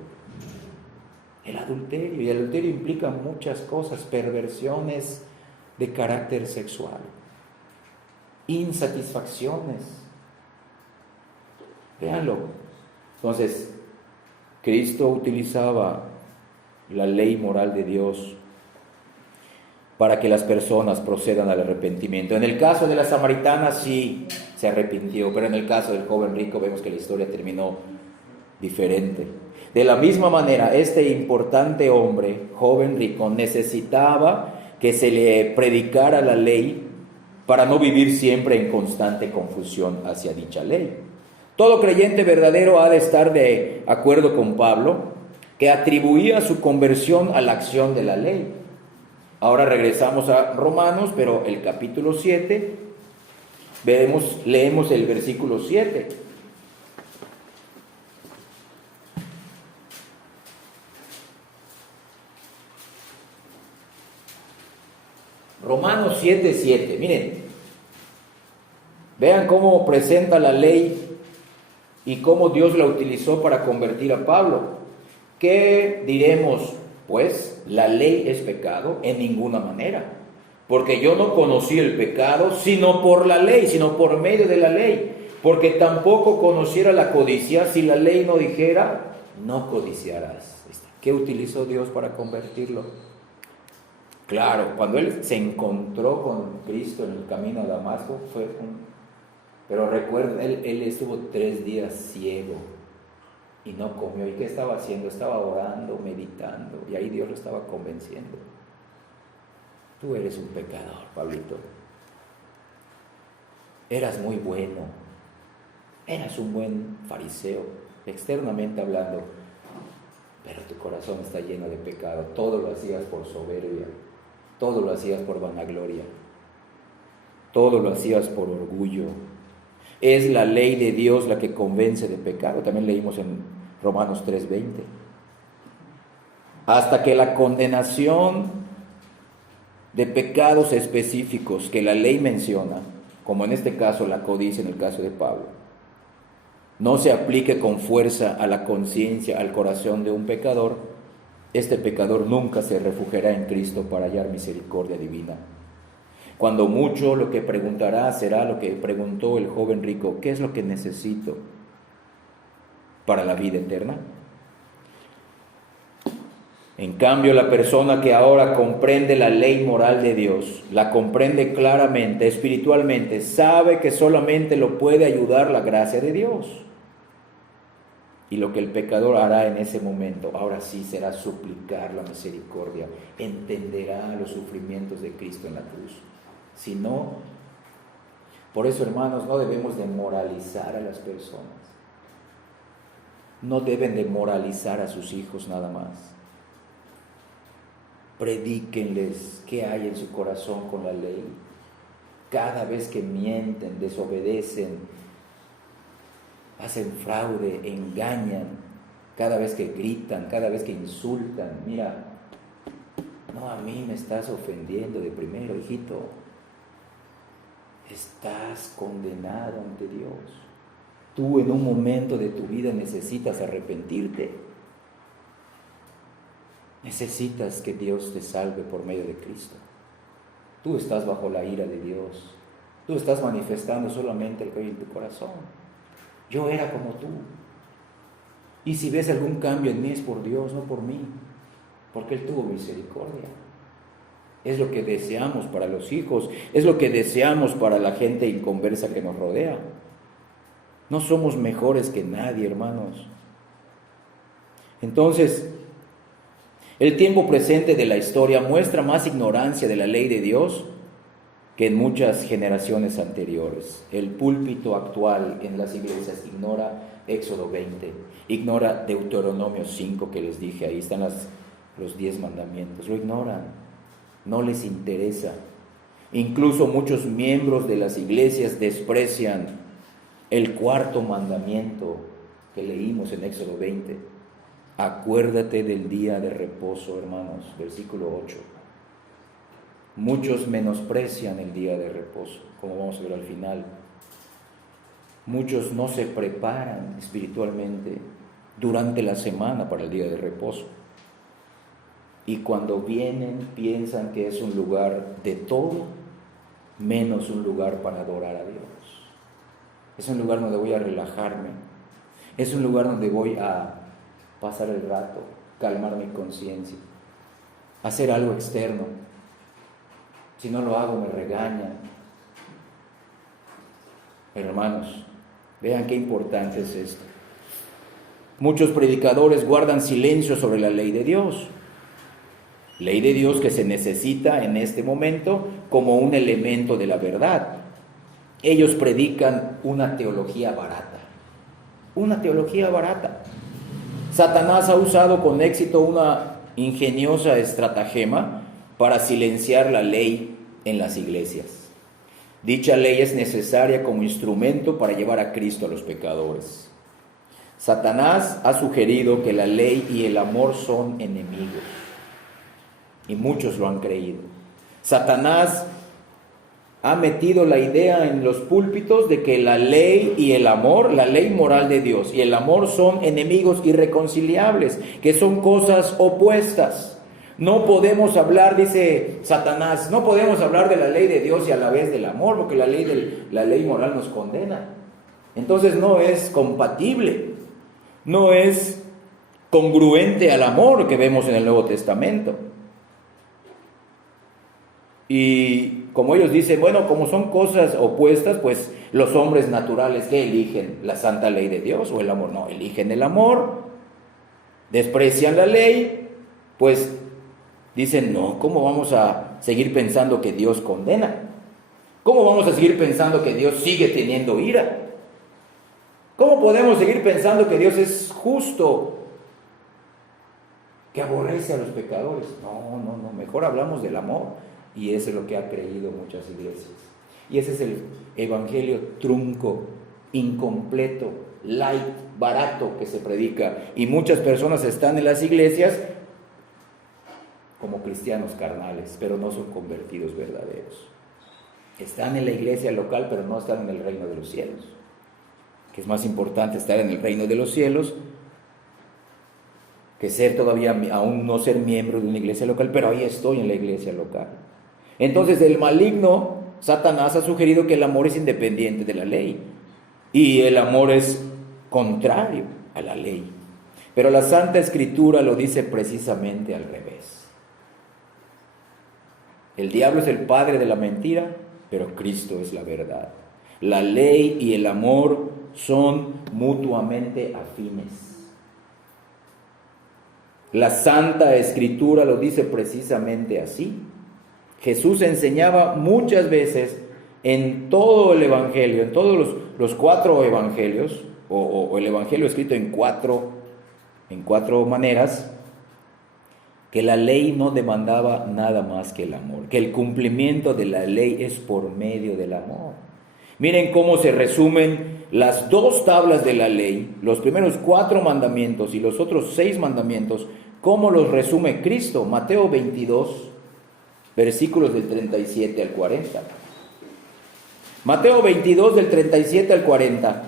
El adulterio. Y el adulterio implica muchas cosas, perversiones de carácter sexual, insatisfacciones. Véanlo. Entonces, Cristo utilizaba la ley moral de Dios para que las personas procedan al arrepentimiento. En el caso de la samaritana sí se arrepintió, pero en el caso del joven rico vemos que la historia terminó diferente. De la misma manera, este importante hombre, joven rico, necesitaba que se le predicara la ley para no vivir siempre en constante confusión hacia dicha ley. Todo creyente verdadero ha de estar de acuerdo con Pablo, que atribuía su conversión a la acción de la ley. Ahora regresamos a Romanos, pero el capítulo 7, leemos el versículo 7. Romanos 7:7, miren, vean cómo presenta la ley y cómo Dios la utilizó para convertir a Pablo. ¿Qué diremos? Pues la ley es pecado en ninguna manera, porque yo no conocí el pecado sino por la ley, sino por medio de la ley, porque tampoco conociera la codicia si la ley no dijera, no codiciarás. ¿Qué utilizó Dios para convertirlo? Claro, cuando él se encontró con Cristo en el camino a Damasco, pero recuerden, él estuvo 3 días ciego y no comió. ¿Y qué estaba haciendo? Estaba orando, meditando, y ahí Dios lo estaba convenciendo. Tú eres un pecador, Pablito. Eras muy bueno, eras un buen fariseo, externamente hablando, pero tu corazón está lleno de pecado. Todo lo hacías por soberbia, todo lo hacías por vanagloria, todo lo hacías por orgullo. Es la ley de Dios la que convence de pecado. También leímos en Romanos 3:20. Hasta que la condenación de pecados específicos que la ley menciona, como en este caso la codicia en el caso de Pablo, no se aplique con fuerza a la conciencia, al corazón de un pecador, este pecador nunca se refugiará en Cristo para hallar misericordia divina. Cuando mucho, lo que preguntará será lo que preguntó el joven rico: ¿qué es lo que necesito para la vida eterna? En cambio, la persona que ahora comprende la ley moral de Dios, la comprende claramente, espiritualmente, sabe que solamente lo puede ayudar la gracia de Dios. Y lo que el pecador hará en ese momento, ahora sí, será suplicar la misericordia, entenderá los sufrimientos de Cristo en la cruz. Si no, por eso, hermanos, no debemos de moralizar a las personas. No deben de moralizar a sus hijos nada más. Predíquenles qué hay en su corazón con la ley. Cada vez que mienten, desobedecen, hacen fraude, engañan, cada vez que gritan, cada vez que insultan, mira, no, a mí me estás ofendiendo de primero, hijito. Estás condenado ante Dios. Tú en un momento de tu vida necesitas arrepentirte. Necesitas que Dios te salve por medio de Cristo. Tú estás bajo la ira de Dios. Tú estás manifestando solamente el que hay en tu corazón. Yo era como tú. Y si ves algún cambio en mí es por Dios, no por mí, porque Él tuvo misericordia. Es lo que deseamos para los hijos, es lo que deseamos para la gente inconversa que nos rodea. No somos mejores que nadie, hermanos. Entonces, el tiempo presente de la historia muestra más ignorancia de la ley de Dios que en muchas generaciones anteriores. El púlpito actual en las iglesias ignora Éxodo 20, ignora Deuteronomio 5 que les dije, ahí están los 10 mandamientos, lo ignoran. No les interesa. Incluso muchos miembros de las iglesias desprecian el 4º mandamiento que leímos en Éxodo 20. Acuérdate del día de reposo, hermanos. Versículo 8. Muchos menosprecian el día de reposo, como vamos a ver al final. Muchos no se preparan espiritualmente durante la semana para el día de reposo. Y cuando vienen piensan que es un lugar de todo, menos un lugar para adorar a Dios. Es un lugar donde voy a relajarme. Es un lugar donde voy a pasar el rato, calmar mi conciencia, hacer algo externo. Si no lo hago me regañan. Pero hermanos, vean qué importante es esto. Muchos predicadores guardan silencio sobre la ley de Dios. Ley de Dios que se necesita en este momento como un elemento de la verdad. Ellos predican una teología barata. Una teología barata. Satanás ha usado con éxito una ingeniosa estratagema para silenciar la ley en las iglesias. Dicha ley es necesaria como instrumento para llevar a Cristo a los pecadores. Satanás ha sugerido que la ley y el amor son enemigos. Y muchos lo han creído. Satanás ha metido la idea en los púlpitos de que la ley y el amor, la ley moral de Dios y el amor son enemigos irreconciliables, que son cosas opuestas. No podemos hablar, dice Satanás, no podemos hablar de la ley de Dios y a la vez del amor, porque la ley moral nos condena. Entonces no es compatible, no es congruente al amor que vemos en el Nuevo Testamento. Y como ellos dicen, bueno, como son cosas opuestas, pues los hombres naturales, ¿qué eligen? ¿La santa ley de Dios o el amor? No, eligen el amor, desprecian la ley, pues dicen, no, ¿cómo vamos a seguir pensando que Dios condena? ¿Cómo vamos a seguir pensando que Dios sigue teniendo ira? ¿Cómo podemos seguir pensando que Dios es justo, que aborrece a los pecadores? No, mejor hablamos del amor. Y eso es lo que han creído muchas iglesias. Y ese es el evangelio trunco, incompleto, light, barato que se predica. Y muchas personas están en las iglesias como cristianos carnales, pero no son convertidos verdaderos. Están en la iglesia local, pero no están en el reino de los cielos. Que es más importante estar en el reino de los cielos que ser todavía, aún no ser miembro de una iglesia local, pero ahí estoy en la iglesia local. Entonces el maligno, Satanás, ha sugerido que el amor es independiente de la ley y el amor es contrario a la ley. Pero la Santa Escritura lo dice precisamente al revés. El diablo es el padre de la mentira, pero Cristo es la verdad. La ley y el amor son mutuamente afines. La Santa Escritura lo dice precisamente así. Jesús enseñaba muchas veces en todo el Evangelio, en todos los 4 evangelios, o el Evangelio escrito en cuatro maneras, que la ley no demandaba nada más que el amor, que el cumplimiento de la ley es por medio del amor. Miren cómo se resumen las 2 tablas de la ley, los primeros 4 mandamientos y los otros 6 mandamientos, cómo los resume Cristo. Mateo 22, versículos del 37 al 40. Mateo 22, del 37 al 40.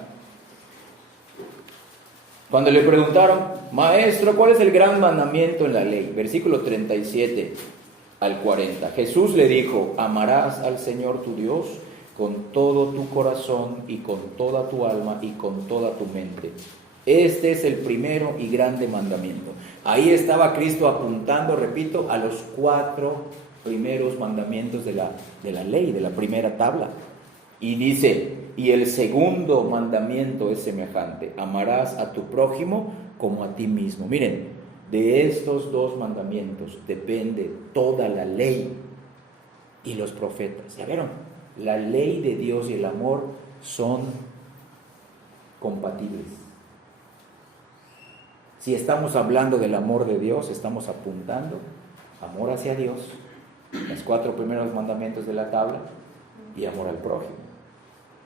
Cuando le preguntaron, maestro, ¿cuál es el gran mandamiento en la ley? Versículo 37 al 40. Jesús le dijo, amarás al Señor tu Dios con todo tu corazón y con toda tu alma y con toda tu mente. Este es el primero y grande mandamiento. Ahí estaba Cristo apuntando, repito, a los 4 primeros mandamientos de la ley, de la primera tabla. Y dice, y el segundo mandamiento es semejante, amarás a tu prójimo como a ti mismo. Miren, de estos 2 mandamientos depende toda la ley y los profetas. ¿Ya vieron? La ley de Dios y el amor son compatibles. Si estamos hablando del amor de Dios, estamos apuntando amor hacia Dios, los 4 primeros mandamientos de la tabla, y amor al prójimo.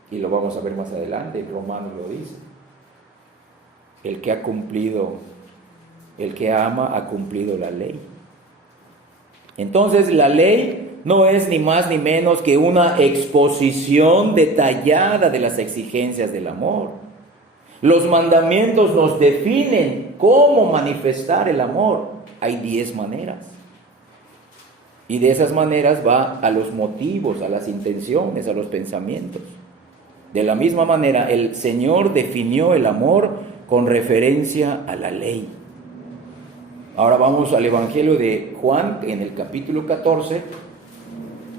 Y lo vamos a ver más adelante, Romanos lo dice. El que ha cumplido El que ama ha cumplido la ley. Entonces la ley no es ni más ni menos que una exposición detallada de las exigencias del amor. Los mandamientos nos definen cómo manifestar el amor. Hay 10 maneras. Y de esas maneras va a los motivos, a las intenciones, a los pensamientos. De la misma manera, el Señor definió el amor con referencia a la ley. Ahora vamos al Evangelio de Juan, en el capítulo 14,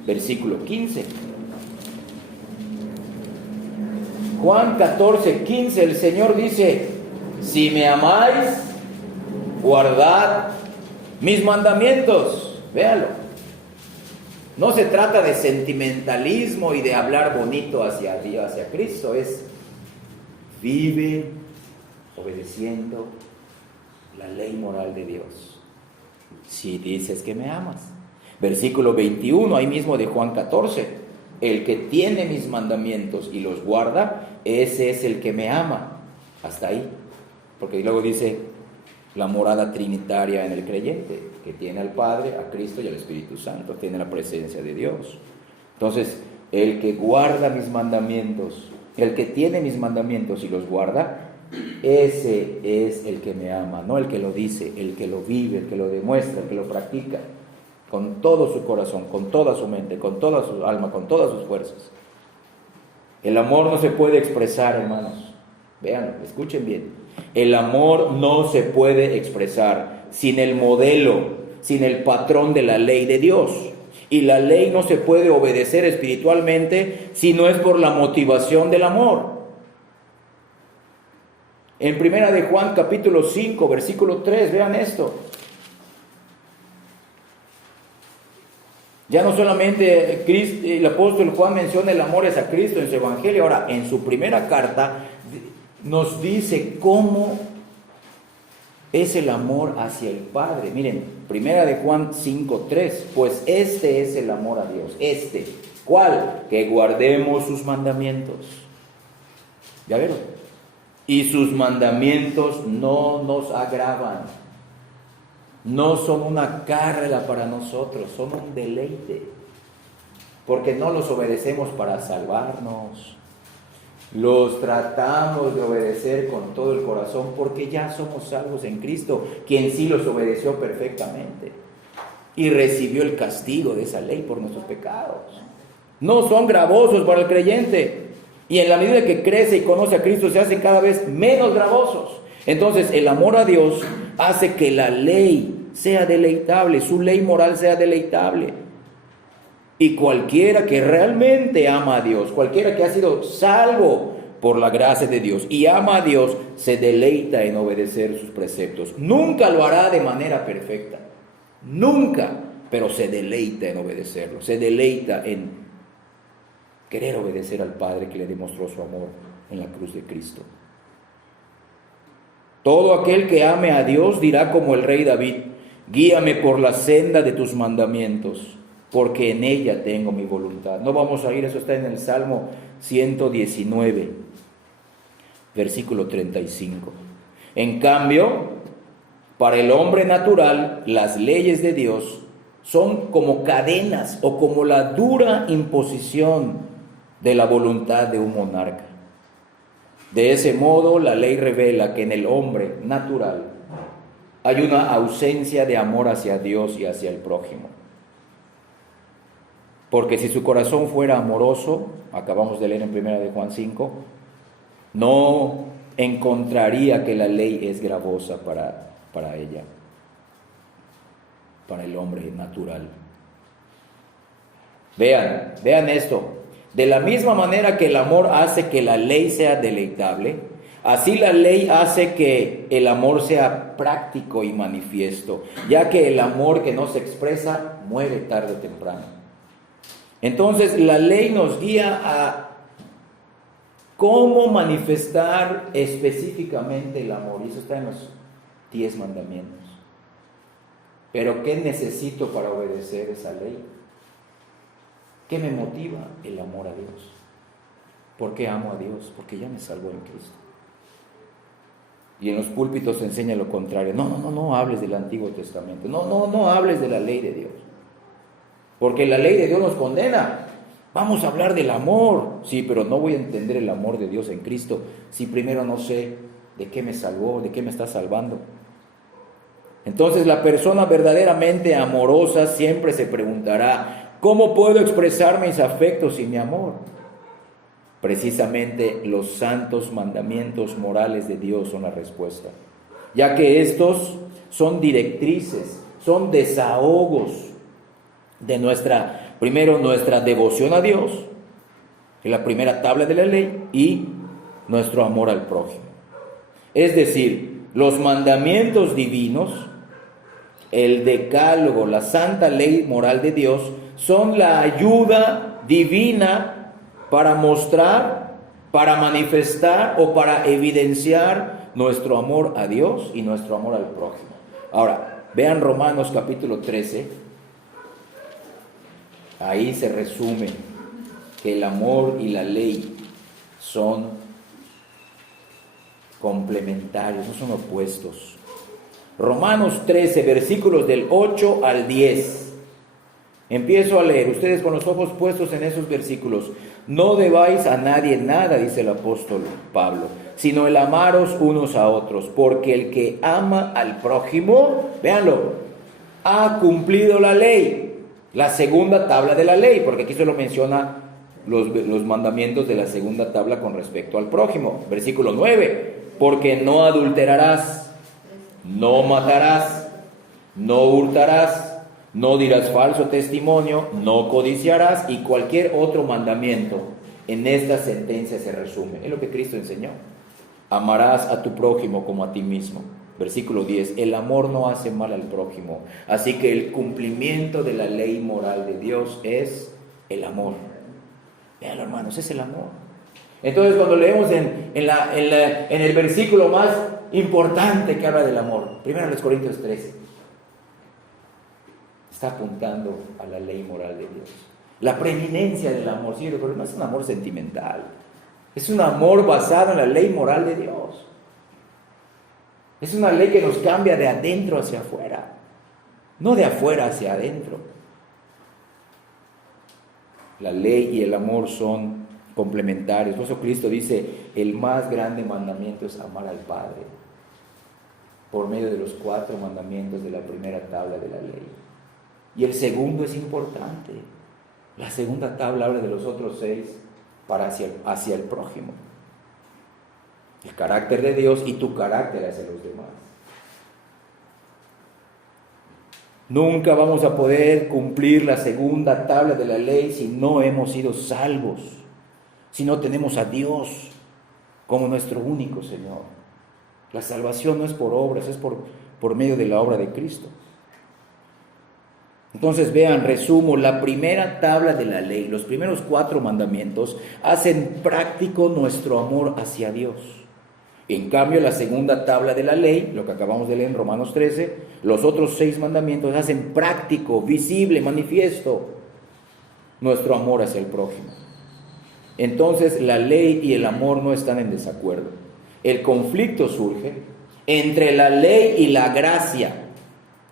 versículo 15. Juan 14, 15, el Señor dice: si me amáis, guardad mis mandamientos. Véalo. No se trata de sentimentalismo y de hablar bonito hacia Dios, hacia Cristo. Es vive obedeciendo la ley moral de Dios. Si dices que me amas. Versículo 21, ahí mismo de Juan 14. El que tiene mis mandamientos y los guarda, ese es el que me ama. Hasta ahí. Porque luego dice la morada trinitaria en el creyente, que tiene al Padre, a Cristo y al Espíritu Santo, tiene la presencia de Dios. Entonces, el que guarda mis mandamientos, el que tiene mis mandamientos y los guarda, ese es el que me ama, no el que lo dice, el que lo vive, el que lo demuestra, el que lo practica, con todo su corazón, con toda su mente, con toda su alma, con todas sus fuerzas. El amor no se puede expresar, hermanos. Véanlo, escuchen bien. El amor no se puede expresar sin el modelo, sin el patrón de la ley de Dios. Y la ley no se puede obedecer espiritualmente si no es por la motivación del amor. En primera de Juan capítulo 5, versículo 3, vean esto. Ya no solamente el apóstol Juan menciona el amor es a Cristo en su evangelio, ahora en su primera carta nos dice cómo es el amor hacia el Padre. Miren, primera de Juan 5:3, pues este es el amor a Dios. ¿Cuál? Que guardemos sus mandamientos. ¿Ya vieron? Y sus mandamientos no nos agravan. No son una carga para nosotros, son un deleite. Porque no los obedecemos para salvarnos. Los tratamos de obedecer con todo el corazón porque ya somos salvos en Cristo, quien sí los obedeció perfectamente y recibió el castigo de esa ley por nuestros pecados. No son gravosos para el creyente, y en la medida que crece y conoce a Cristo se hacen cada vez menos gravosos. Entonces el amor a Dios hace que la ley sea deleitable, su ley moral sea deleitable. Y cualquiera que realmente ama a Dios, cualquiera que ha sido salvo por la gracia de Dios y ama a Dios, se deleita en obedecer sus preceptos. Nunca lo hará de manera perfecta, nunca, pero se deleita en obedecerlo, se deleita en querer obedecer al Padre que le demostró su amor en la cruz de Cristo. Todo aquel que ame a Dios dirá como el rey David: guíame por la senda de tus mandamientos, porque en ella tengo mi voluntad. No vamos a ir, eso está en el Salmo 119, versículo 35. En cambio, para el hombre natural, las leyes de Dios son como cadenas o como la dura imposición de la voluntad de un monarca. De ese modo, la ley revela que en el hombre natural hay una ausencia de amor hacia Dios y hacia el prójimo. Porque si su corazón fuera amoroso, acabamos de leer en 1 de Juan 5, no encontraría que la ley es gravosa para ella, para el hombre natural. Vean esto. De la misma manera que el amor hace que la ley sea deleitable, así la ley hace que el amor sea práctico y manifiesto, ya que el amor que no se expresa muere tarde o temprano. Entonces la ley nos guía a cómo manifestar específicamente el amor, y eso está en los 10 mandamientos. Pero ¿qué necesito para obedecer esa ley? ¿Qué me motiva? El amor a Dios. ¿Por qué amo a Dios? Porque ya me salvó en Cristo. Y en los púlpitos se enseña lo contrario. No hables del Antiguo Testamento. No hables de la ley de Dios. Porque la ley de Dios nos condena. Vamos a hablar del amor. Sí, pero no voy a entender el amor de Dios en Cristo si primero no sé de qué me salvó, de qué me está salvando. Entonces la persona verdaderamente amorosa siempre se preguntará: ¿cómo puedo expresar mis afectos y mi amor? Precisamente los santos mandamientos morales de Dios son la respuesta, ya que estos son directrices, son desahogos de nuestra devoción a Dios, que es la primera tabla de la ley, y nuestro amor al prójimo. Es decir, los mandamientos divinos, el decálogo, la santa ley moral de Dios, son la ayuda divina para mostrar, para manifestar o para evidenciar nuestro amor a Dios y nuestro amor al prójimo. Ahora, vean Romanos capítulo 13. Ahí se resume que el amor y la ley son complementarios, no son opuestos. Romanos 13, versículos del 8 al 10. Empiezo a leer, ustedes con los ojos puestos en esos versículos. No debáis a nadie nada, dice el apóstol Pablo, sino el amaros unos a otros, porque el que ama al prójimo, véanlo, ha cumplido la ley, la segunda tabla de la ley, porque aquí se lo menciona los mandamientos de la segunda tabla con respecto al prójimo. Versículo 9, porque no adulterarás, no matarás, no hurtarás, no dirás falso testimonio, no codiciarás, y cualquier otro mandamiento en esta sentencia se resume. Es lo que Cristo enseñó. Amarás a tu prójimo como a ti mismo. Versículo 10, el amor no hace mal al prójimo. Así que el cumplimiento de la ley moral de Dios es el amor. Vean, hermanos, es el amor. Entonces, cuando leemos en el versículo más importante que habla del amor, 1 Corintios 13, está apuntando a la ley moral de Dios. La preeminencia del amor, sí, pero no es un amor sentimental. Es un amor basado en la ley moral de Dios. Es una ley que nos cambia de adentro hacia afuera, no de afuera hacia adentro. La ley y el amor son complementarios. Por eso Cristo dice, el más grande mandamiento es amar al Padre, por medio de los 4 mandamientos de la primera tabla de la ley. Y el segundo es importante. La segunda tabla habla de los otros 6 para hacia el prójimo. El carácter de Dios y tu carácter hacia los demás. Nunca vamos a poder cumplir la segunda tabla de la ley si no hemos sido salvos, si no tenemos a Dios como nuestro único Señor. La salvación no es por obras, es por medio de la obra de Cristo. Entonces vean, resumo, la primera tabla de la ley, los primeros 4 mandamientos hacen práctico nuestro amor hacia Dios. En cambio, la segunda tabla de la ley, lo que acabamos de leer en Romanos 13, los otros 6 mandamientos hacen práctico, visible, manifiesto nuestro amor hacia el prójimo. Entonces, la ley y el amor no están en desacuerdo. El conflicto surge entre la ley y la gracia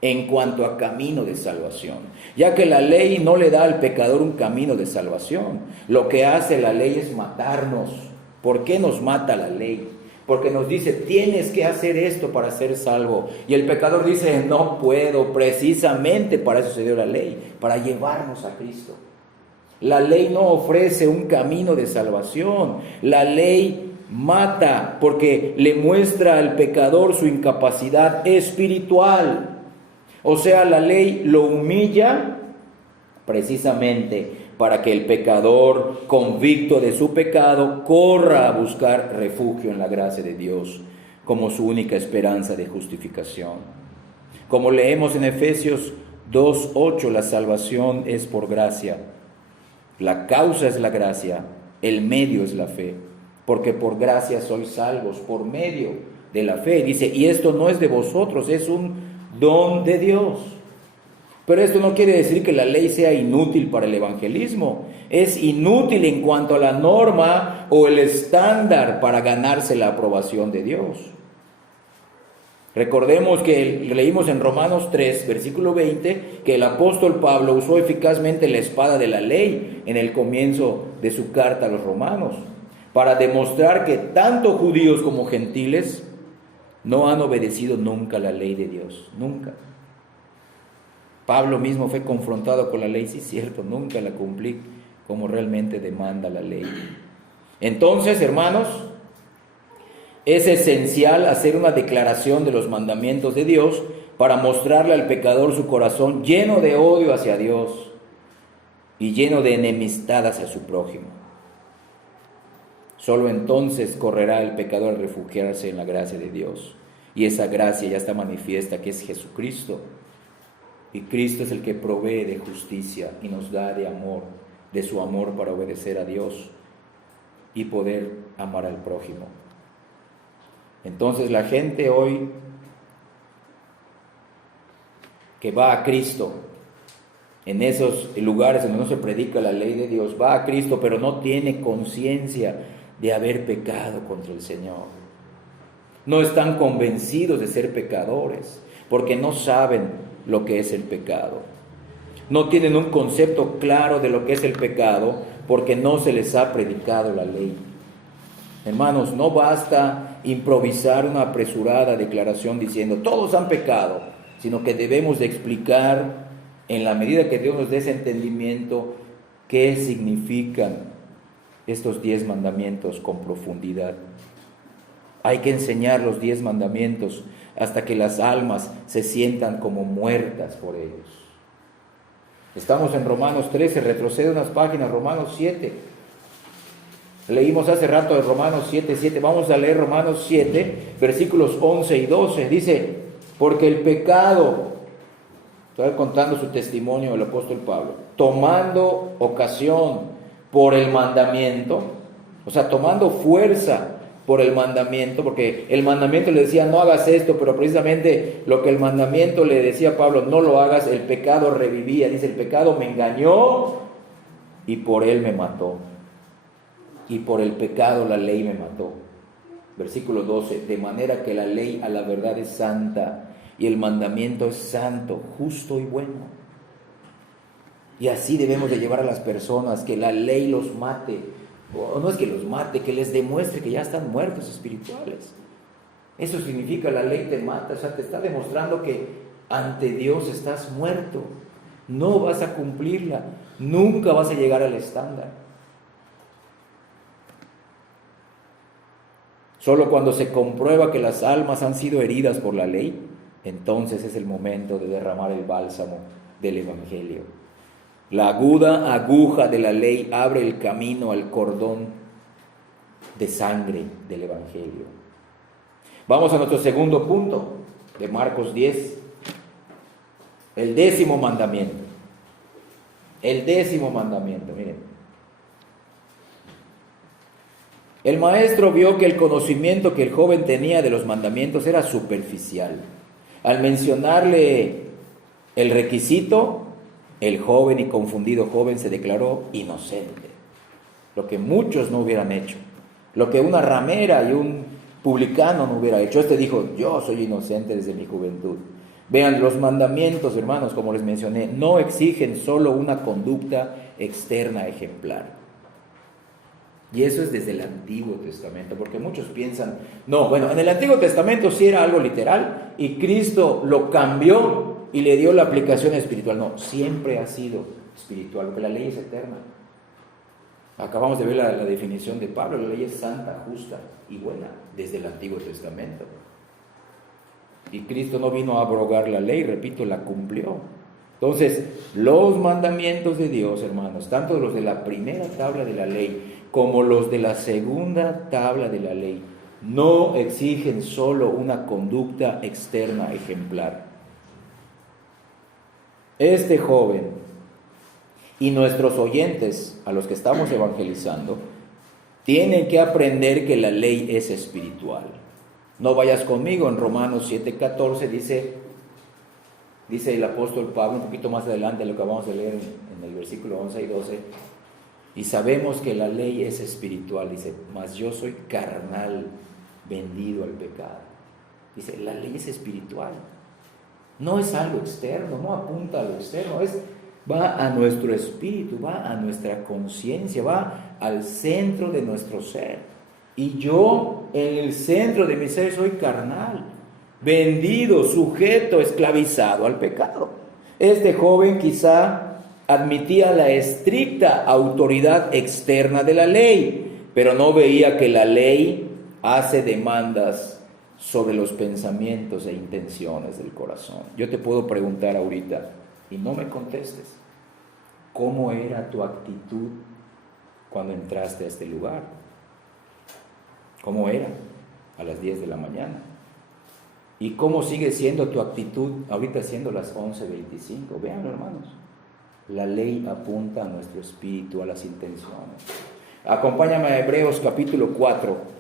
en cuanto a camino de salvación, ya que la ley no le da al pecador un camino de salvación. Lo que hace la ley es matarnos. ¿Por qué nos mata la ley? Porque nos dice, tienes que hacer esto para ser salvo. Y el pecador dice, no puedo. Precisamente para eso se dio la ley, para llevarnos a Cristo. La ley no ofrece un camino de salvación. La ley mata porque le muestra al pecador su incapacidad espiritual. O sea, la ley lo humilla precisamente para que el pecador, convicto de su pecado, corra a buscar refugio en la gracia de Dios como su única esperanza de justificación. Como leemos en Efesios 2:8, la salvación es por gracia. La causa es la gracia, el medio es la fe, porque por gracia sois salvos por medio de la fe. Dice, y esto no es de vosotros, es un don de Dios. Pero esto no quiere decir que la ley sea inútil para el evangelismo. Es inútil en cuanto a la norma o el estándar para ganarse la aprobación de Dios. Recordemos que leímos en Romanos 3, versículo 20, que el apóstol Pablo usó eficazmente la espada de la ley en el comienzo de su carta a los romanos, para demostrar que tanto judíos como gentiles no han obedecido nunca la ley de Dios, nunca. Pablo mismo fue confrontado con la ley, sí es cierto, nunca la cumplí como realmente demanda la ley. Entonces, hermanos, es esencial hacer una declaración de los mandamientos de Dios para mostrarle al pecador su corazón lleno de odio hacia Dios y lleno de enemistad hacia su prójimo. Solo entonces correrá el pecador a refugiarse en la gracia de Dios. Y esa gracia ya está manifiesta, que es Jesucristo. Y Cristo es el que provee de justicia y nos da de amor, de su amor para obedecer a Dios y poder amar al prójimo. Entonces la gente hoy que va a Cristo, en esos lugares donde no se predica la ley de Dios, va a Cristo pero no tiene conciencia de haber pecado contra el Señor. No están convencidos de ser pecadores porque no saben lo que es el pecado. No tienen un concepto claro de lo que es el pecado porque no se les ha predicado la ley. Hermanos, no basta improvisar una apresurada declaración diciendo todos han pecado, sino que debemos de explicar en la medida que Dios nos dé ese entendimiento qué significan estos 10 mandamientos con profundidad. Hay que enseñar los 10 mandamientos hasta que las almas se sientan como muertas por ellos. Estamos en Romanos 13, retrocede unas páginas, Romanos 7. Leímos hace rato de Romanos 7:7. Vamos a leer Romanos 7, versículos 11 y 12. Dice, porque el pecado, estoy contando su testimonio del apóstol Pablo, tomando ocasión por el mandamiento, o sea, tomando fuerza por el mandamiento, porque el mandamiento le decía no hagas esto, pero precisamente lo que el mandamiento le decía a Pablo, no lo hagas, el pecado revivía. Dice, el pecado me engañó y por él me mató. Y por el pecado la ley me mató. Versículo 12, de manera que la ley a la verdad es santa y el mandamiento es santo, justo y bueno. Y así debemos de llevar a las personas, que la ley los mate, o no es que los mate, que les demuestre que ya están muertos espirituales. Eso significa la ley te mata, o sea, te está demostrando que ante Dios estás muerto, no vas a cumplirla, nunca vas a llegar al estándar. Solo cuando se comprueba que las almas han sido heridas por la ley, entonces es el momento de derramar el bálsamo del Evangelio. La aguda aguja de la ley abre el camino al cordón de sangre del Evangelio. Vamos a nuestro segundo punto de Marcos 10, el 10º mandamiento. El 10º mandamiento, miren. El maestro vio que el conocimiento que el joven tenía de los mandamientos era superficial. Al mencionarle el requisito, el joven y confundido joven se declaró inocente. Lo que muchos no hubieran hecho. Lo que una ramera y un publicano no hubiera hecho. Este dijo, yo soy inocente desde mi juventud. Vean, los mandamientos, hermanos, como les mencioné, no exigen solo una conducta externa ejemplar. Y eso es desde el Antiguo Testamento, porque muchos piensan, no, bueno, en el Antiguo Testamento sí era algo literal y Cristo lo cambió y le dio la aplicación espiritual. No, siempre ha sido espiritual, porque la ley es eterna. Acabamos de ver la definición de Pablo, la ley es santa, justa y buena desde el Antiguo Testamento. Y Cristo no vino a abrogar la ley, repito, la cumplió. Entonces, los mandamientos de Dios, hermanos, tanto los de la primera tabla de la ley como los de la segunda tabla de la ley, no exigen solo una conducta externa ejemplar. Este joven y nuestros oyentes, a los que estamos evangelizando, tienen que aprender que la ley es espiritual. No vayas conmigo, en Romanos 7:14 dice el apóstol Pablo, un poquito más adelante, lo que vamos a leer en el versículo 11 y 12, y sabemos que la ley es espiritual, dice, mas yo soy carnal, vendido al pecado. Dice, la ley es espiritual. No es algo externo, no apunta a lo externo, va a nuestro espíritu, va a nuestra conciencia, va al centro de nuestro ser. Y yo en el centro de mi ser soy carnal, vendido, sujeto, esclavizado al pecado. Este joven quizá admitía la estricta autoridad externa de la ley, pero no veía que la ley hace demandas sobre los pensamientos e intenciones del corazón. Yo te puedo preguntar ahorita, y no me contestes, ¿cómo era tu actitud cuando entraste a este lugar? ¿Cómo era a las 10 de la mañana? ¿Y cómo sigue siendo tu actitud ahorita siendo las 11:25? Vean, hermanos, la ley apunta a nuestro espíritu, a las intenciones. Acompáñame a Hebreos capítulo 4.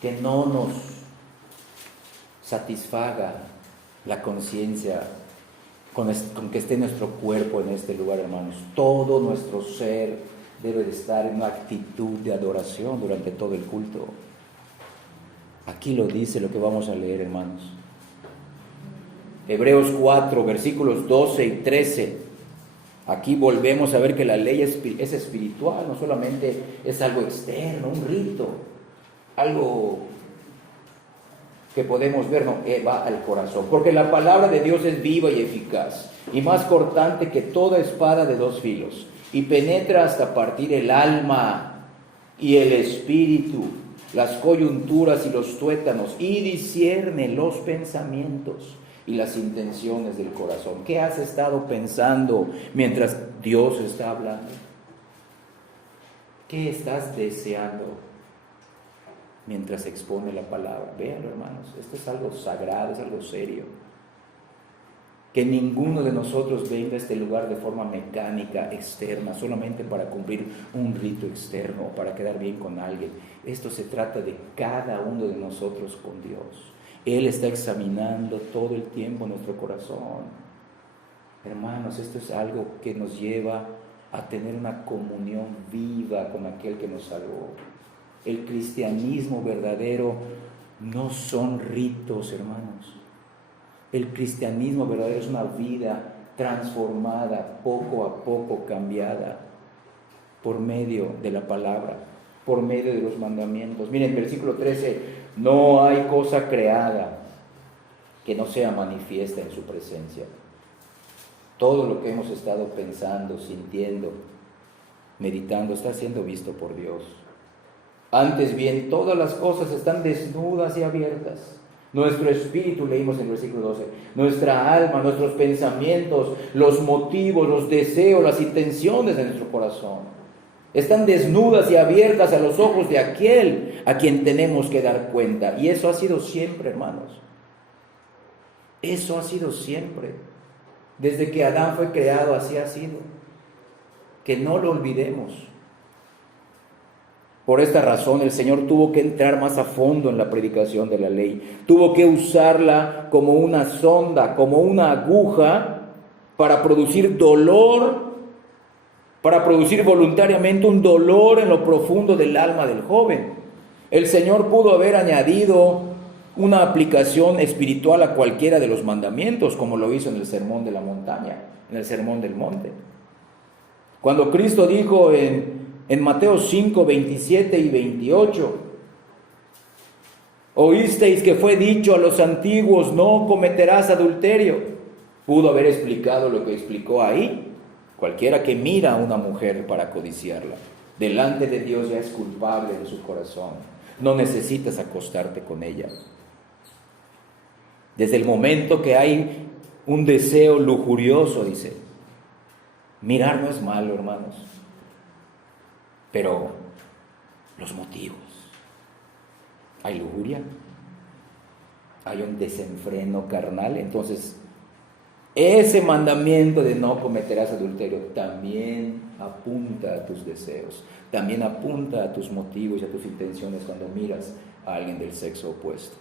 Que no nos satisfaga la conciencia con que esté nuestro cuerpo en este lugar, hermanos. Todo nuestro ser debe de estar en una actitud de adoración durante todo el culto. Aquí lo dice lo que vamos a leer, hermanos. Hebreos 4, versículos 12 y 13. Aquí volvemos a ver que la ley es espiritual, no solamente es algo externo, un rito, algo que podemos ver, no, va al corazón. Porque la palabra de Dios es viva y eficaz, y más cortante que toda espada de dos filos, y penetra hasta partir el alma y el espíritu, las coyunturas y los tuétanos, y discierne los pensamientos y las intenciones del corazón. ¿Qué has estado pensando mientras Dios está hablando? ¿Qué estás deseando mientras expone la palabra? Véanlo, hermanos, esto es algo sagrado, es algo serio. Que ninguno de nosotros venga a este lugar de forma mecánica, externa, solamente para cumplir un rito externo, para quedar bien con alguien. Esto se trata de cada uno de nosotros con Dios. Él está examinando todo el tiempo nuestro corazón. Hermanos, esto es algo que nos lleva a tener una comunión viva con aquel que nos salvó. El cristianismo verdadero no son ritos, hermanos. El cristianismo verdadero es una vida transformada, poco a poco cambiada, por medio de la palabra, por medio de los mandamientos. Miren, versículo 13, no hay cosa creada que no sea manifiesta en su presencia. Todo lo que hemos estado pensando, sintiendo, meditando, está siendo visto por Dios. Antes bien, todas las cosas están desnudas y abiertas. Nuestro espíritu, leímos en el versículo 12, nuestra alma, nuestros pensamientos, los motivos, los deseos, las intenciones de nuestro corazón, están desnudas y abiertas a los ojos de aquel a quien tenemos que dar cuenta. Y eso ha sido siempre, hermanos. Eso ha sido siempre. Desde que Adán fue creado, así ha sido. Que no lo olvidemos. Por esta razón el Señor tuvo que entrar más a fondo en la predicación de la ley. Tuvo que usarla como una sonda, como una aguja, para producir dolor, para producir voluntariamente un dolor en lo profundo del alma del joven. El Señor pudo haber añadido una aplicación espiritual a cualquiera de los mandamientos, como lo hizo en el Sermón de la Montaña, en el Sermón del Monte. Cuando Cristo dijo en Mateo 5, 27 y 28, oísteis que fue dicho a los antiguos, no cometerás adulterio. Pudo haber explicado lo que explicó ahí. Cualquiera que mira a una mujer para codiciarla, delante de Dios ya es culpable de su corazón. No necesitas acostarte con ella. Desde el momento que hay un deseo lujurioso, dice, mirar no es malo, hermanos, pero los motivos. Hay lujuria, hay un desenfreno carnal. Entonces, ese mandamiento de no cometerás adulterio también apunta a tus deseos, también apunta a tus motivos y a tus intenciones cuando miras a alguien del sexo opuesto.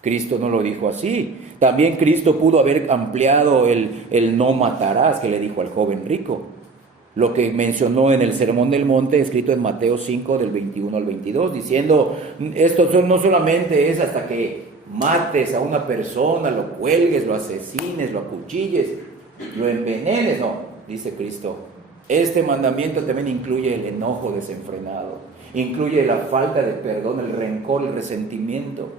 Cristo no lo dijo así. También Cristo pudo haber ampliado el no matarás que le dijo al joven rico. lo que mencionó en el Sermón del Monte, escrito en Mateo 5, del 21 al 22, diciendo, esto no solamente es hasta que mates a una persona, lo cuelgues, lo asesines, lo acuchilles, lo envenenes, no, dice Cristo. Este mandamiento también incluye el enojo desenfrenado, incluye la falta de perdón, el rencor, el resentimiento,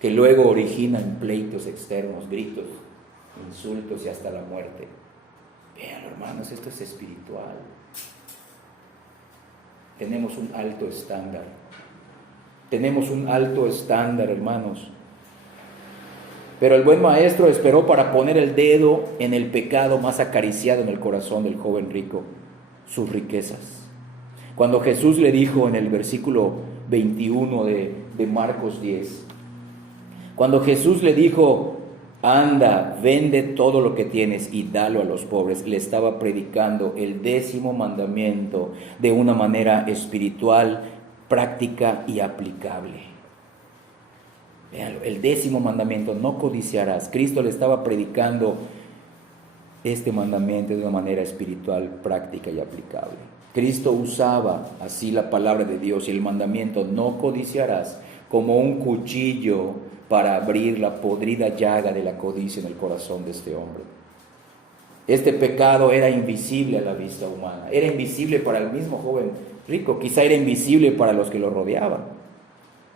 que luego originan pleitos externos, gritos, insultos y hasta la muerte. Vean, hermanos, esto es espiritual. Tenemos un alto estándar. Tenemos un alto estándar, hermanos. Pero el buen maestro esperó para poner el dedo en el pecado más acariciado en el corazón del joven rico, sus riquezas. Cuando Jesús le dijo en el versículo 21 de Marcos 10, cuando Jesús le dijo, anda, vende todo lo que tienes y dalo a los pobres, le estaba predicando el 10º mandamiento de una manera espiritual, práctica y aplicable. Véanlo, el 10º mandamiento, no codiciarás. Cristo le estaba predicando este mandamiento de una manera espiritual, práctica y aplicable. Cristo usaba así la palabra de Dios y el mandamiento, no codiciarás, como un cuchillo para abrir la podrida llaga de la codicia en el corazón de este hombre. Este pecado era invisible a la vista humana, era invisible para el mismo joven rico, quizá era invisible para los que lo rodeaban.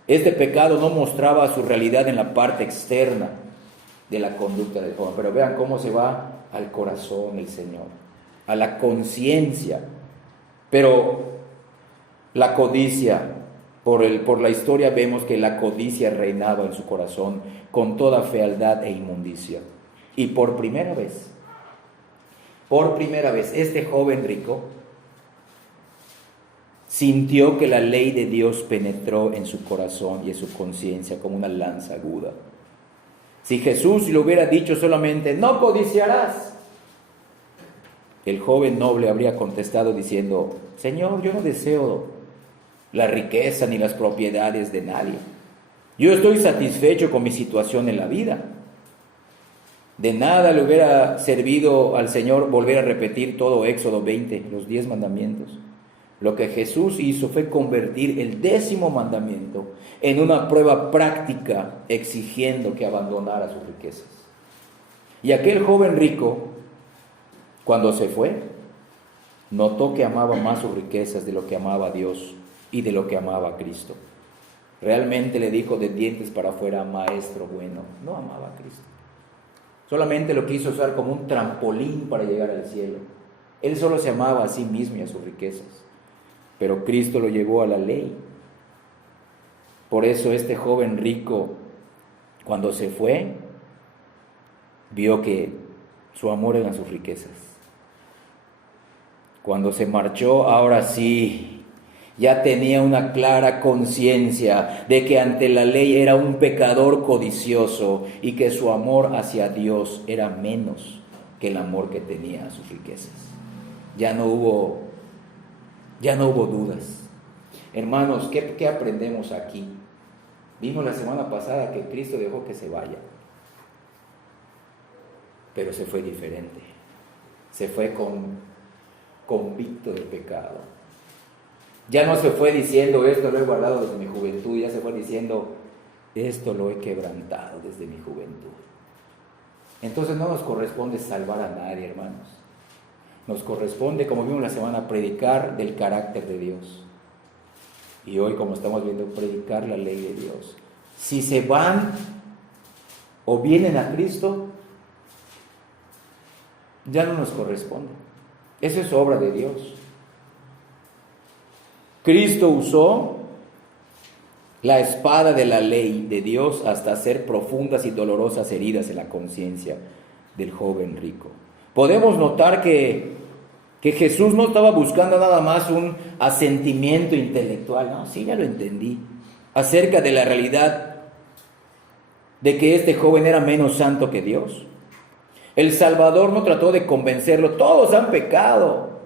Este pecado no mostraba su realidad en la parte externa de la conducta del joven, pero vean cómo se va al corazón el Señor, a la conciencia. Pero la codicia, por la historia vemos que la codicia reinaba en su corazón con toda fealdad e inmundicia. Y por primera vez, este joven rico sintió que la ley de Dios penetró en su corazón y en su conciencia como una lanza aguda. Si Jesús le hubiera dicho solamente, no codiciarás, el joven noble habría contestado diciendo, Señor, yo no deseo la riqueza ni las propiedades de nadie. Yo estoy satisfecho con mi situación en la vida. De nada le hubiera servido al Señor volver a repetir todo Éxodo 20, los 10 mandamientos. Lo que Jesús hizo fue convertir el 10º mandamiento en una prueba práctica, exigiendo que abandonara sus riquezas. Y aquel joven rico, cuando se fue, notó que amaba más sus riquezas de lo que amaba a Dios y de lo que amaba a Cristo. Realmente le dijo de dientes para afuera, maestro bueno, no amaba a Cristo. Solamente lo quiso usar como un trampolín para llegar al cielo. Él solo se amaba a sí mismo y a sus riquezas. Pero Cristo lo llevó a la ley. Por eso este joven rico, cuando se fue, vio que su amor eran sus riquezas. Cuando se marchó, ahora sí, ya tenía una clara conciencia de que ante la ley era un pecador codicioso y que su amor hacia Dios era menos que el amor que tenía a sus riquezas. Ya no hubo dudas. Hermanos, ¿qué aprendemos aquí? Vimos la semana pasada que Cristo dejó que se vaya, pero se fue diferente. Se fue convicto del pecado. Ya no se fue diciendo, esto lo he guardado desde mi juventud, ya se fue diciendo, esto lo he quebrantado desde mi juventud. Entonces no nos corresponde salvar a nadie, hermanos. Nos corresponde, como vimos la semana, predicar del carácter de Dios. Y hoy, como estamos viendo, predicar la ley de Dios. Si se van o vienen a Cristo, ya no nos corresponde. Eso es obra de Dios. Cristo usó la espada de la ley de Dios hasta hacer profundas y dolorosas heridas en la conciencia del joven rico. Podemos notar que Jesús no estaba buscando nada más un asentimiento intelectual. No, sí, ya lo entendí. Acerca de la realidad de que este joven era menos santo que Dios. El Salvador no trató de convencerlo. Todos han pecado.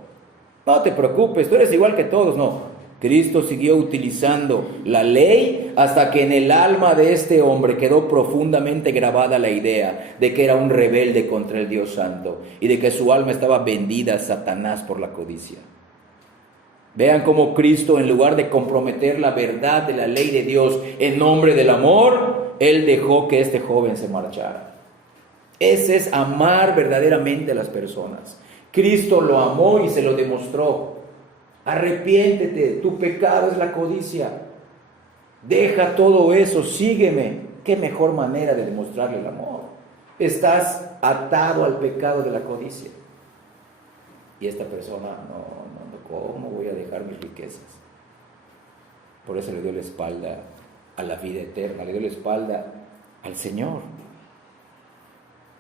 No te preocupes, tú eres igual que todos. No. Cristo siguió utilizando la ley hasta que en el alma de este hombre quedó profundamente grabada la idea de que era un rebelde contra el Dios Santo y de que su alma estaba vendida a Satanás por la codicia. Vean cómo Cristo, en lugar de comprometer la verdad de la ley de Dios en nombre del amor, Él dejó que este joven se marchara. Ese es amar verdaderamente a las personas. Cristo lo amó y se lo demostró. Arrepiéntete, tu pecado es la codicia. Deja todo eso, sígueme. Qué mejor manera de demostrarle el amor. Estás atado al pecado de la codicia. Y esta persona, ¿cómo voy a dejar mis riquezas? Por eso le dio la espalda a la vida eterna, le dio la espalda al Señor.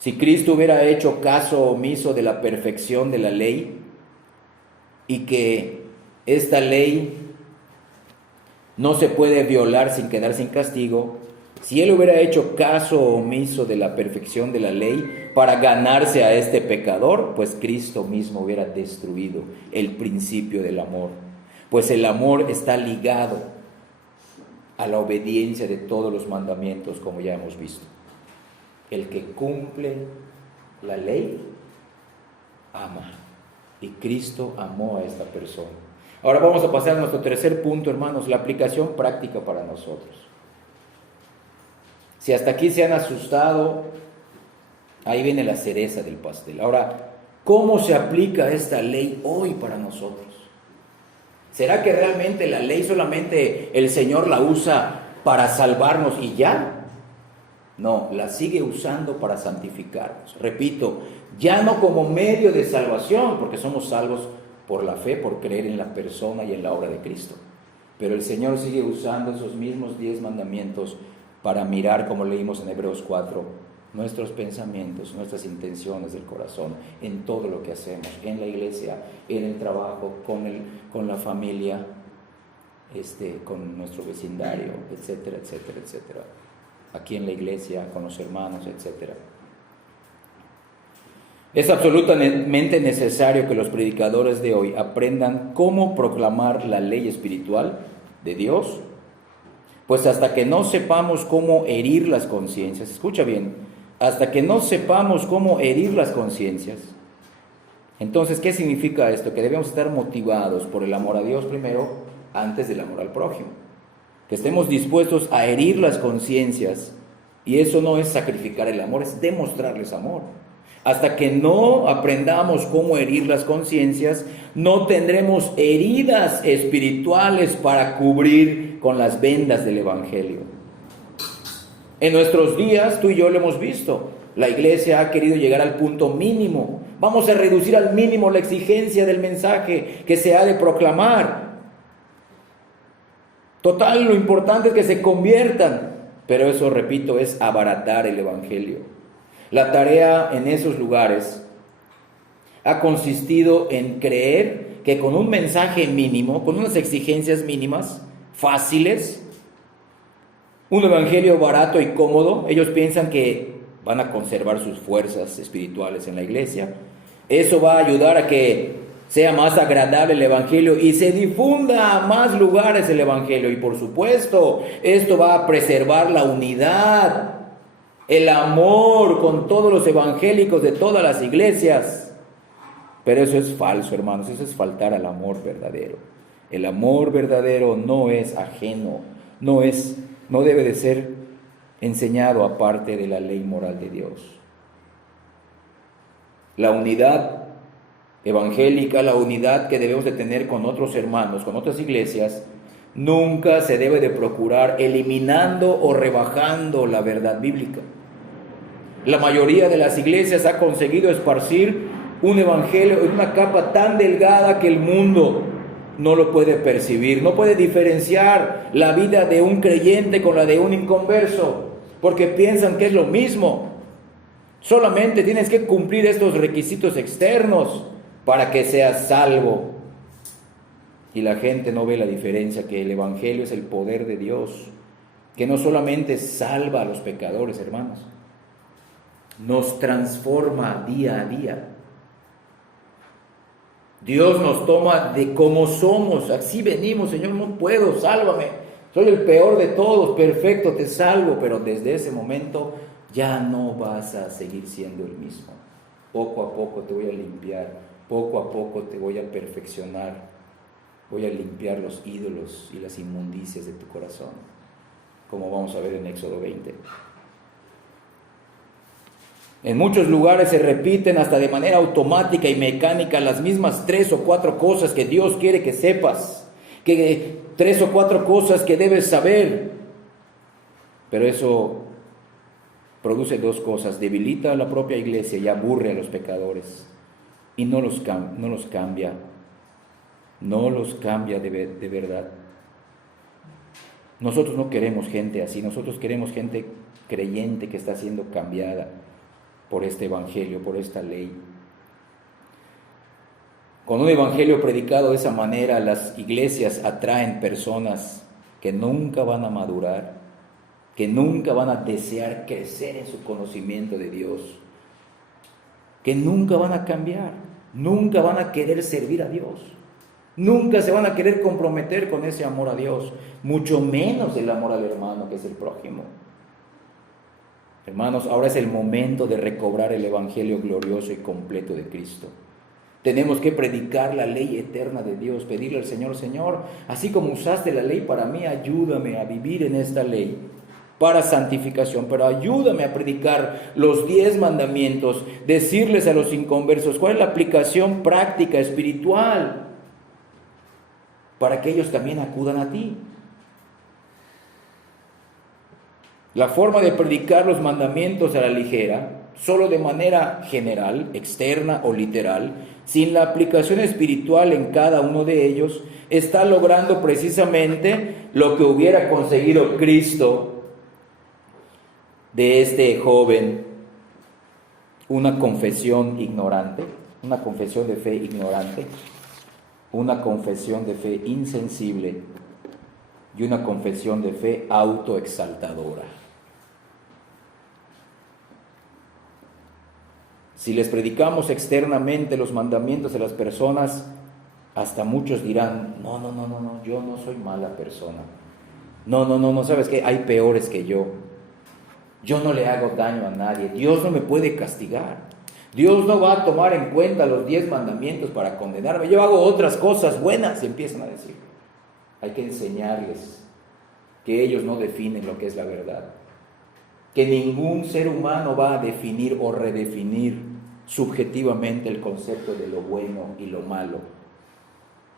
Si Cristo hubiera hecho caso omiso de la perfección de la ley y que esta ley no se puede violar sin quedar sin castigo, si Él hubiera hecho caso omiso de la perfección de la ley para ganarse a este pecador, pues Cristo mismo hubiera destruido el principio del amor. Pues el amor está ligado a la obediencia de todos los mandamientos, como ya hemos visto. El que cumple la ley, ama. Y Cristo amó a esta persona. Ahora vamos a pasar a nuestro tercer punto, hermanos, la aplicación práctica para nosotros. Si hasta aquí se han asustado, ahí viene la cereza del pastel. Ahora, ¿cómo se aplica esta ley hoy para nosotros? ¿Será que realmente la ley solamente el Señor la usa para salvarnos y ya? No, la sigue usando para santificarnos. Repito, ya no como medio de salvación, porque somos salvos por la fe, por creer en la persona y en la obra de Cristo. Pero el Señor sigue usando esos mismos 10 mandamientos para mirar, como leímos en Hebreos 4, nuestros pensamientos, nuestras intenciones del corazón, en todo lo que hacemos, en la iglesia, en el trabajo, con la familia, con nuestro vecindario, etcétera, etcétera, etcétera. Aquí en la iglesia, con los hermanos, etcétera. Es absolutamente necesario que los predicadores de hoy aprendan cómo proclamar la ley espiritual de Dios, pues hasta que no sepamos cómo herir las conciencias, escucha bien, hasta que no sepamos cómo herir las conciencias. Entonces, ¿qué significa esto? Que debemos estar motivados por el amor a Dios primero, antes del amor al prójimo. Que estemos dispuestos a herir las conciencias, y eso no es sacrificar el amor, es demostrarles amor. Hasta que no aprendamos cómo herir las conciencias, no tendremos heridas espirituales para cubrir con las vendas del Evangelio. En nuestros días, tú y yo lo hemos visto, la iglesia ha querido llegar al punto mínimo. Vamos a reducir al mínimo la exigencia del mensaje que se ha de proclamar. Total, lo importante es que se conviertan, pero eso, repito, es abaratar el Evangelio. La tarea en esos lugares ha consistido en creer que con un mensaje mínimo, con unas exigencias mínimas, fáciles, un evangelio barato y cómodo, ellos piensan que van a conservar sus fuerzas espirituales en la iglesia. Eso va a ayudar a que sea más agradable el evangelio y se difunda a más lugares el evangelio. Y por supuesto, esto va a preservar la unidad, el amor con todos los evangélicos de todas las iglesias. Pero eso es falso, hermanos, eso es faltar al amor verdadero. El amor verdadero no es ajeno, no debe de ser enseñado aparte de la ley moral de Dios. La unidad evangélica, la unidad que debemos de tener con otros hermanos, con otras iglesias, nunca se debe de procurar eliminando o rebajando la verdad bíblica. La mayoría de las iglesias ha conseguido esparcir un evangelio en una capa tan delgada que el mundo no lo puede percibir, no puede diferenciar la vida de un creyente con la de un inconverso, porque piensan que es lo mismo. Solamente tienes que cumplir estos requisitos externos para que seas salvo. Y la gente no ve la diferencia, que el evangelio es el poder de Dios, que no solamente salva a los pecadores, hermanos, nos transforma día a día. Dios nos toma de como somos, así venimos, Señor, no puedo, sálvame, soy el peor de todos, perfecto, te salvo, pero desde ese momento ya no vas a seguir siendo el mismo. Poco a poco te voy a limpiar, poco a poco te voy a perfeccionar, voy a limpiar los ídolos y las inmundicias de tu corazón, como vamos a ver en Éxodo 20. En muchos lugares se repiten hasta de manera automática y mecánica las mismas 3 o 4 cosas que Dios quiere que sepas, que 3 o 4 cosas que debes saber. Pero eso produce 2 cosas: debilita a la propia iglesia y aburre a los pecadores, y no los cambia de verdad. Nosotros no queremos gente así, nosotros queremos gente creyente que está siendo cambiada por este evangelio, por esta ley. Con un evangelio predicado de esa manera, las iglesias atraen personas que nunca van a madurar, que nunca van a desear crecer en su conocimiento de Dios, que nunca van a cambiar, nunca van a querer servir a Dios, nunca se van a querer comprometer con ese amor a Dios, mucho menos el amor al hermano, que es el prójimo. Hermanos, ahora es el momento de recobrar el evangelio glorioso y completo de Cristo. Tenemos que predicar la ley eterna de Dios, pedirle al Señor: Señor, así como usaste la ley para mí, ayúdame a vivir en esta ley para santificación, pero ayúdame a predicar los 10 mandamientos, decirles a los inconversos cuál es la aplicación práctica, espiritual, para que ellos también acudan a ti. La forma de predicar los mandamientos a la ligera, solo de manera general, externa o literal, sin la aplicación espiritual en cada uno de ellos, está logrando precisamente lo que hubiera conseguido Cristo de este joven: una confesión ignorante, una confesión de fe ignorante, una confesión de fe insensible y una confesión de fe autoexaltadora. Si les predicamos externamente los mandamientos a las personas, hasta muchos dirán: no, yo no soy mala persona. No, ¿sabes qué? Hay peores que yo. Yo no le hago daño a nadie. Dios no me puede castigar. Dios no va a tomar en cuenta los 10 mandamientos para condenarme. Yo hago otras cosas buenas, y empiezan a decir. Hay que enseñarles que ellos no definen lo que es la verdad, que ningún ser humano va a definir o redefinir subjetivamente el concepto de lo bueno y lo malo.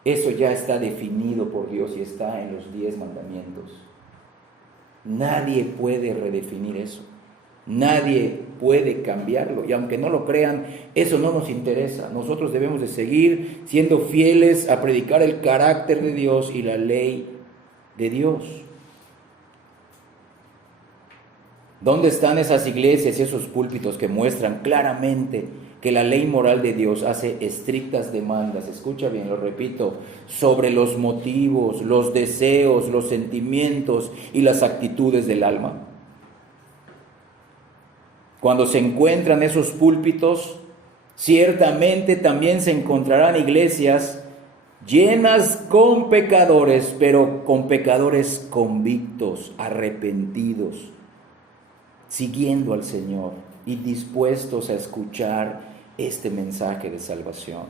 Eso ya está definido por Dios y está en los 10 mandamientos. Nadie puede redefinir eso, nadie puede cambiarlo, y aunque no lo crean, eso no nos interesa. Nosotros debemos de seguir siendo fieles a predicar el carácter de Dios y la ley de Dios. ¿Dónde están esas iglesias y esos púlpitos que muestran claramente que la ley moral de Dios hace estrictas demandas? Escucha bien, lo repito, sobre los motivos, los deseos, los sentimientos y las actitudes del alma. Cuando se encuentran esos púlpitos, ciertamente también se encontrarán iglesias llenas con pecadores, pero con pecadores convictos, arrepentidos, siguiendo al Señor y dispuestos a escuchar este mensaje de salvación.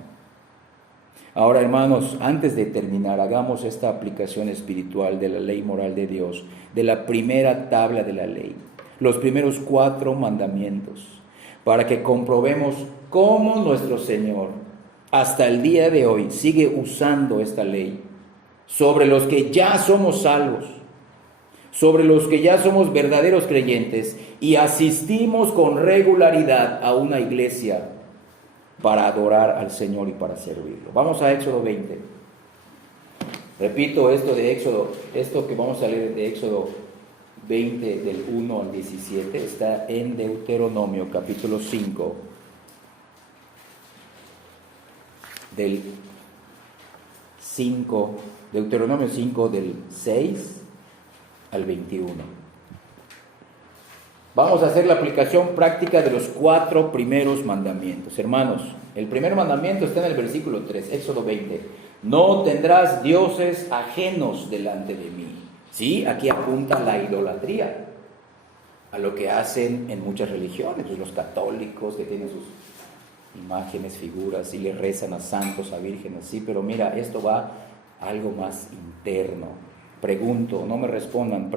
Ahora, hermanos, antes de terminar, hagamos esta aplicación espiritual de la ley moral de Dios, de la primera tabla de la ley, los primeros 4 mandamientos, para que comprobemos cómo nuestro Señor hasta el día de hoy sigue usando esta ley sobre los que ya somos salvos, sobre los que ya somos verdaderos creyentes y asistimos con regularidad a una iglesia para adorar al Señor y para servirlo. Vamos a Éxodo 20. Repito, esto que vamos a leer de Éxodo 20 del 1 al 17 está en Deuteronomio capítulo 5, del 5, Deuteronomio 5 del 6 al 21. Vamos a hacer la aplicación práctica de los 4 primeros mandamientos. Hermanos, el primer mandamiento está en el versículo 3, Éxodo 20. No tendrás dioses ajenos delante de mí. Sí, aquí apunta la idolatría, a lo que hacen en muchas religiones, pues los católicos que tienen sus imágenes, figuras, y le rezan a santos, a vírgenes, sí, pero mira, esto va a algo más interno. Pregunto, no me respondan,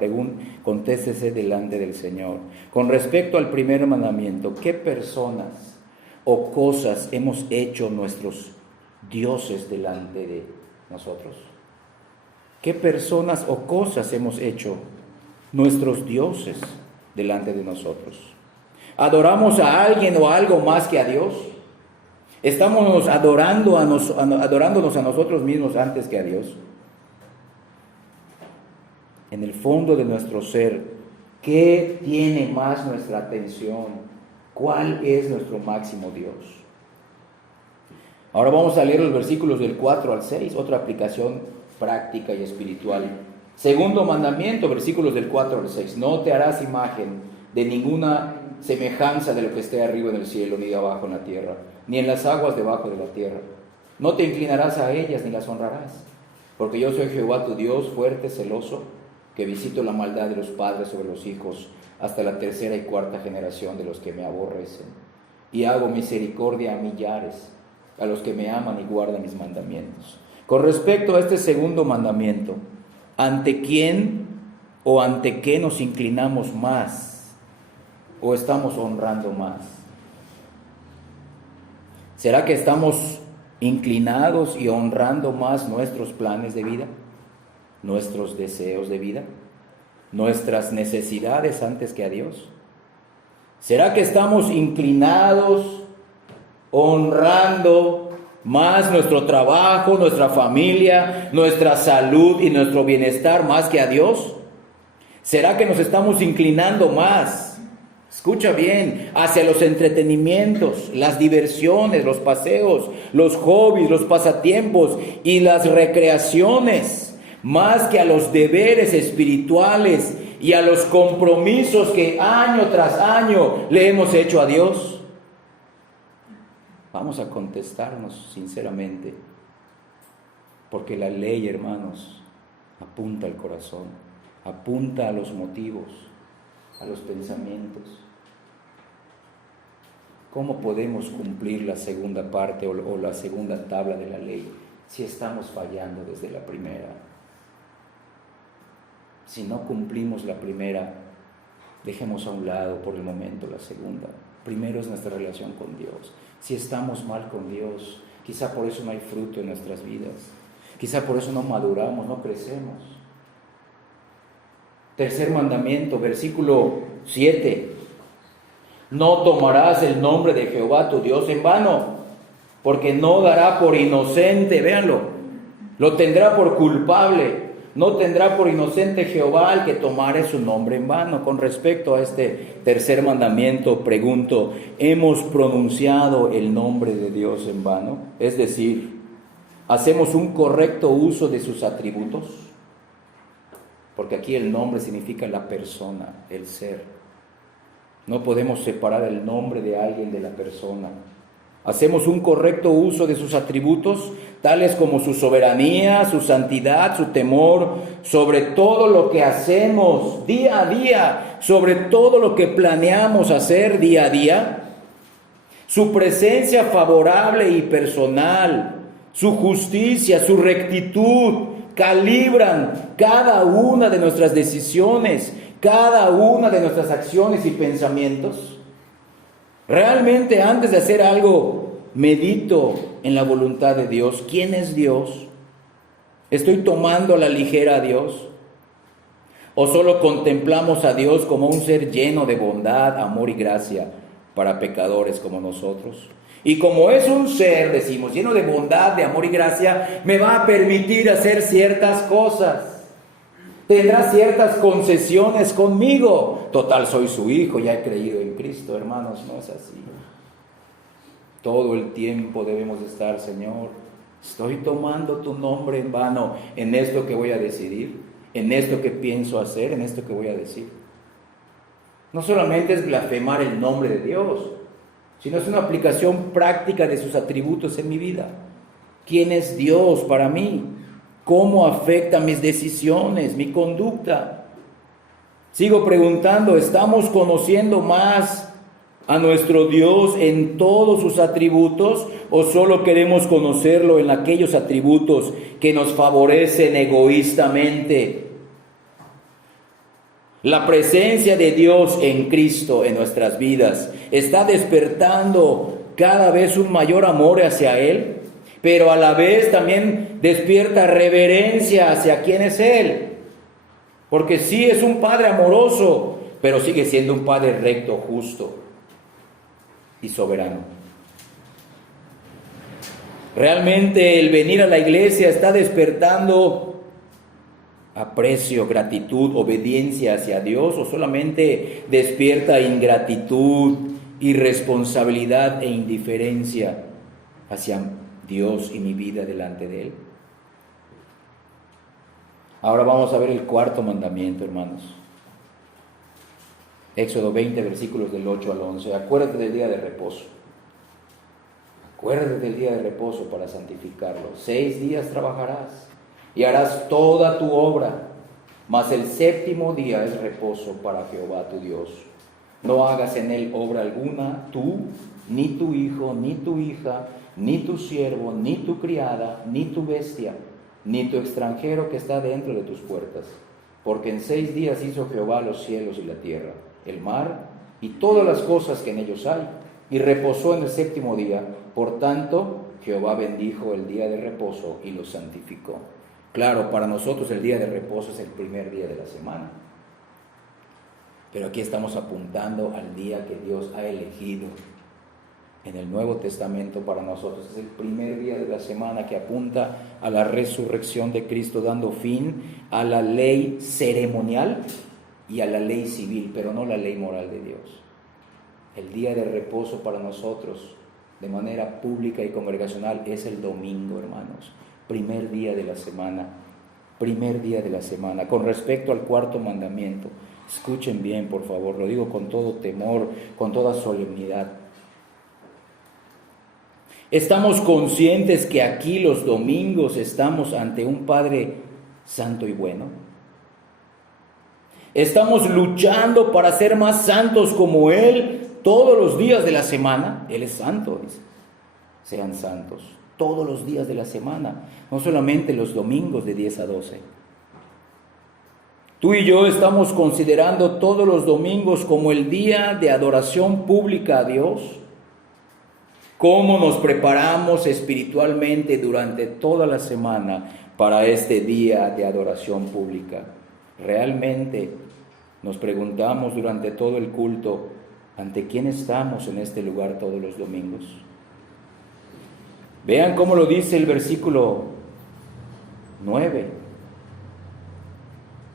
contéstese delante del Señor. Con respecto al primer mandamiento, ¿qué personas o cosas hemos hecho nuestros dioses delante de nosotros? ¿Qué personas o cosas hemos hecho nuestros dioses delante de nosotros? ¿Adoramos a alguien o a algo más que a Dios? ¿Estamos adorándonos a nosotros mismos antes que a Dios? En el fondo de nuestro ser, ¿qué tiene más nuestra atención? ¿Cuál es nuestro máximo Dios? Ahora vamos a leer los versículos del 4 al 6, otra aplicación práctica y espiritual. Segundo mandamiento, versículos del 4 al 6. No te harás imagen de ninguna semejanza de lo que esté arriba en el cielo, ni de abajo en la tierra, ni en las aguas debajo de la tierra. No te inclinarás a ellas ni las honrarás, porque yo soy Jehová tu Dios, fuerte, celoso, que visito la maldad de los padres sobre los hijos hasta la 3ª y 4ª generación de los que me aborrecen, y hago misericordia a millares, a los que me aman y guardan mis mandamientos. Con respecto a este segundo mandamiento, ¿ante quién o ante qué nos inclinamos más o estamos honrando más? ¿Será que estamos inclinados y honrando más nuestros planes de vida, nuestros deseos de vida, nuestras necesidades antes que a Dios? ¿Será que estamos inclinados, honrando más nuestro trabajo, nuestra familia, nuestra salud y nuestro bienestar más que a Dios? ¿Será que nos estamos inclinando más, escucha bien, hacia los entretenimientos, las diversiones, los paseos, los hobbies, los pasatiempos y las recreaciones, más que a los deberes espirituales y a los compromisos que año tras año le hemos hecho a Dios? Vamos a contestarnos sinceramente, porque la ley, hermanos, apunta al corazón, apunta a los motivos, a los pensamientos. ¿Cómo podemos cumplir la segunda parte o la segunda tabla de la ley si estamos fallando desde la primera? Si no cumplimos la primera, dejemos a un lado por el momento la segunda. Primero es nuestra relación con Dios. Si estamos mal con Dios, quizá por eso no hay fruto en nuestras vidas. Quizá por eso no maduramos, no crecemos. Tercer mandamiento, versículo 7. No tomarás el nombre de Jehová tu Dios en vano, porque no dará por inocente, véanlo, lo tendrá por culpable. No tendrá por inocente Jehová el que tomare su nombre en vano. Con respecto a este tercer mandamiento, pregunto, ¿hemos pronunciado el nombre de Dios en vano? Es decir, ¿hacemos un correcto uso de sus atributos? Porque aquí el nombre significa la persona, el ser. No podemos separar el nombre de alguien de la persona. ¿Hacemos un correcto uso de sus atributos, tales como su soberanía, su santidad, su temor, sobre todo lo que hacemos día a día, sobre todo lo que planeamos hacer día a día? Su presencia favorable y personal, su justicia, su rectitud, calibran cada una de nuestras decisiones, cada una de nuestras acciones y pensamientos. Realmente, antes de hacer algo, medito en la voluntad de Dios. ¿Quién es Dios? ¿Estoy tomando a la ligera a Dios? ¿O solo contemplamos a Dios como un ser lleno de bondad, amor y gracia para pecadores como nosotros? Y como es un ser, decimos, lleno de bondad, de amor y gracia, me va a permitir hacer ciertas cosas. Tendrá ciertas concesiones conmigo. Total, soy su hijo, ya he creído en Cristo. Hermanos, no es así. Todo el tiempo debemos estar, Señor, estoy tomando tu nombre en vano en esto que voy a decidir, en esto que pienso hacer, en esto que voy a decir. No solamente es blasfemar el nombre de Dios, sino es una aplicación práctica de sus atributos en mi vida. ¿Quién es Dios para mí? ¿Cómo afecta mis decisiones, mi conducta? Sigo preguntando, ¿estamos conociendo más a nuestro Dios en todos sus atributos o solo queremos conocerlo en aquellos atributos que nos favorecen egoístamente? La presencia de Dios en Cristo en nuestras vidas está despertando cada vez un mayor amor hacia Él, pero a la vez también despierta reverencia hacia quién es Él. Porque sí es un Padre amoroso, pero sigue siendo un Padre recto, justo y soberano. Realmente el venir a la iglesia está despertando aprecio, gratitud, obediencia hacia Dios, o solamente despierta ingratitud, irresponsabilidad e indiferencia hacia Dios y mi vida delante de Él. Ahora vamos a ver el cuarto mandamiento, hermanos. Éxodo 20, versículos del 8 al 11. Acuérdate del día de reposo. Acuérdate del día de reposo para santificarlo. 6 días trabajarás y harás toda tu obra, mas el séptimo día es reposo para Jehová tu Dios. No hagas en él obra alguna, tú, ni tu hijo, ni tu hija, ni tu siervo, ni tu criada, ni tu bestia, ni tu extranjero que está dentro de tus puertas. Porque en 6 días hizo Jehová los cielos y la tierra, el mar y todas las cosas que en ellos hay, y reposó en el séptimo día. Por tanto, Jehová bendijo el día de reposo y lo santificó. Claro, para nosotros el día de reposo es el primer día de la semana. Pero aquí estamos apuntando al día que Dios ha elegido en el Nuevo Testamento para nosotros. Es el primer día de la semana que apunta a la resurrección de Cristo, dando fin a la ley ceremonial y a la ley civil, pero no la ley moral de Dios. El día de reposo para nosotros, de manera pública y congregacional, es el domingo, hermanos. Primer día de la semana. Primer día de la semana. Con respecto al cuarto mandamiento, escuchen bien, por favor, lo digo con todo temor, con toda solemnidad. Estamos conscientes que aquí los domingos estamos ante un Padre santo y bueno. Estamos luchando para ser más santos como Él todos los días de la semana. Él es santo, dice. Sean santos todos los días de la semana, no solamente los domingos de 10 a 12. Tú y yo estamos considerando todos los domingos como el día de adoración pública a Dios. ¿Cómo nos preparamos espiritualmente durante toda la semana para este día de adoración pública? ¿Realmente nos preguntamos durante todo el culto ante quién estamos en este lugar todos los domingos? Vean cómo lo dice el versículo 9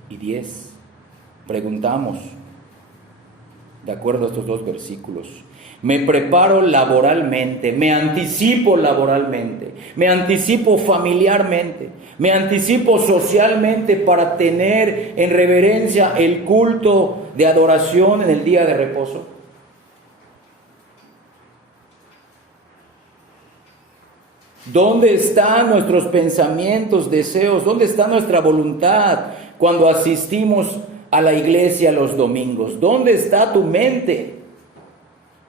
y 10. Preguntamos, de acuerdo a estos dos versículos, me preparo laboralmente, me anticipo laboralmente, me anticipo familiarmente, me anticipo socialmente para tener en reverencia el culto de adoración en el día de reposo. ¿Dónde están nuestros pensamientos, deseos? ¿Dónde está nuestra voluntad cuando asistimos a la iglesia los domingos? ¿Dónde está tu mente?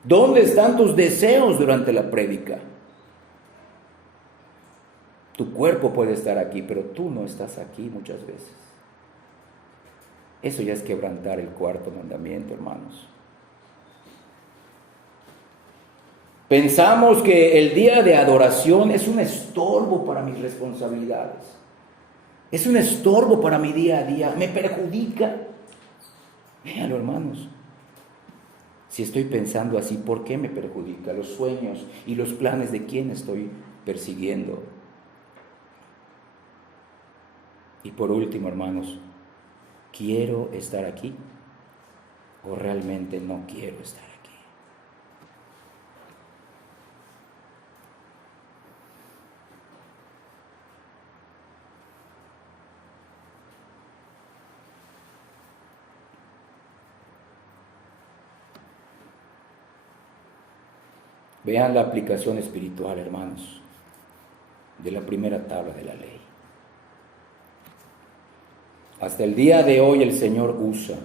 ¿Dónde están tus deseos durante la prédica? Tu cuerpo puede estar aquí, pero tú no estás aquí muchas veces. Eso ya es quebrantar el cuarto mandamiento, hermanos. Pensamos que el día de adoración es un estorbo para mis responsabilidades. Es un estorbo para mi día a día. Me perjudica. Véanlo, hermanos. Si estoy pensando así, ¿por qué me perjudica? Los sueños y los planes de quién estoy persiguiendo. Y por último, hermanos, ¿quiero estar aquí o realmente no quiero estar aquí? Vean la aplicación espiritual, hermanos, de la primera tabla de la ley. Hasta el día de hoy el Señor usa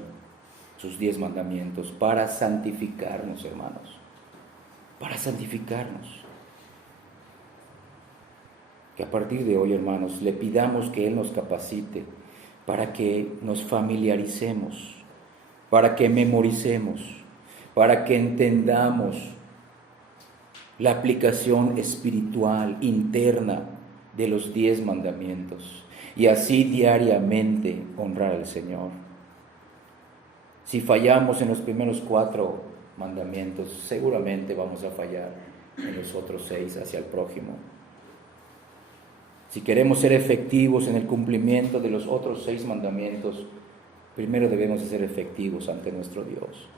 sus 10 mandamientos para santificarnos, hermanos, para santificarnos. Que a partir de hoy, hermanos, le pidamos que Él nos capacite para que nos familiaricemos, para que memoricemos, para que entendamos la aplicación espiritual interna de los 10 mandamientos y así diariamente honrar al Señor. Si fallamos en los primeros 4 mandamientos, seguramente vamos a fallar en los otros 6 hacia el prójimo. Si queremos ser efectivos en el cumplimiento de los otros 6 mandamientos, primero debemos ser efectivos ante nuestro Dios.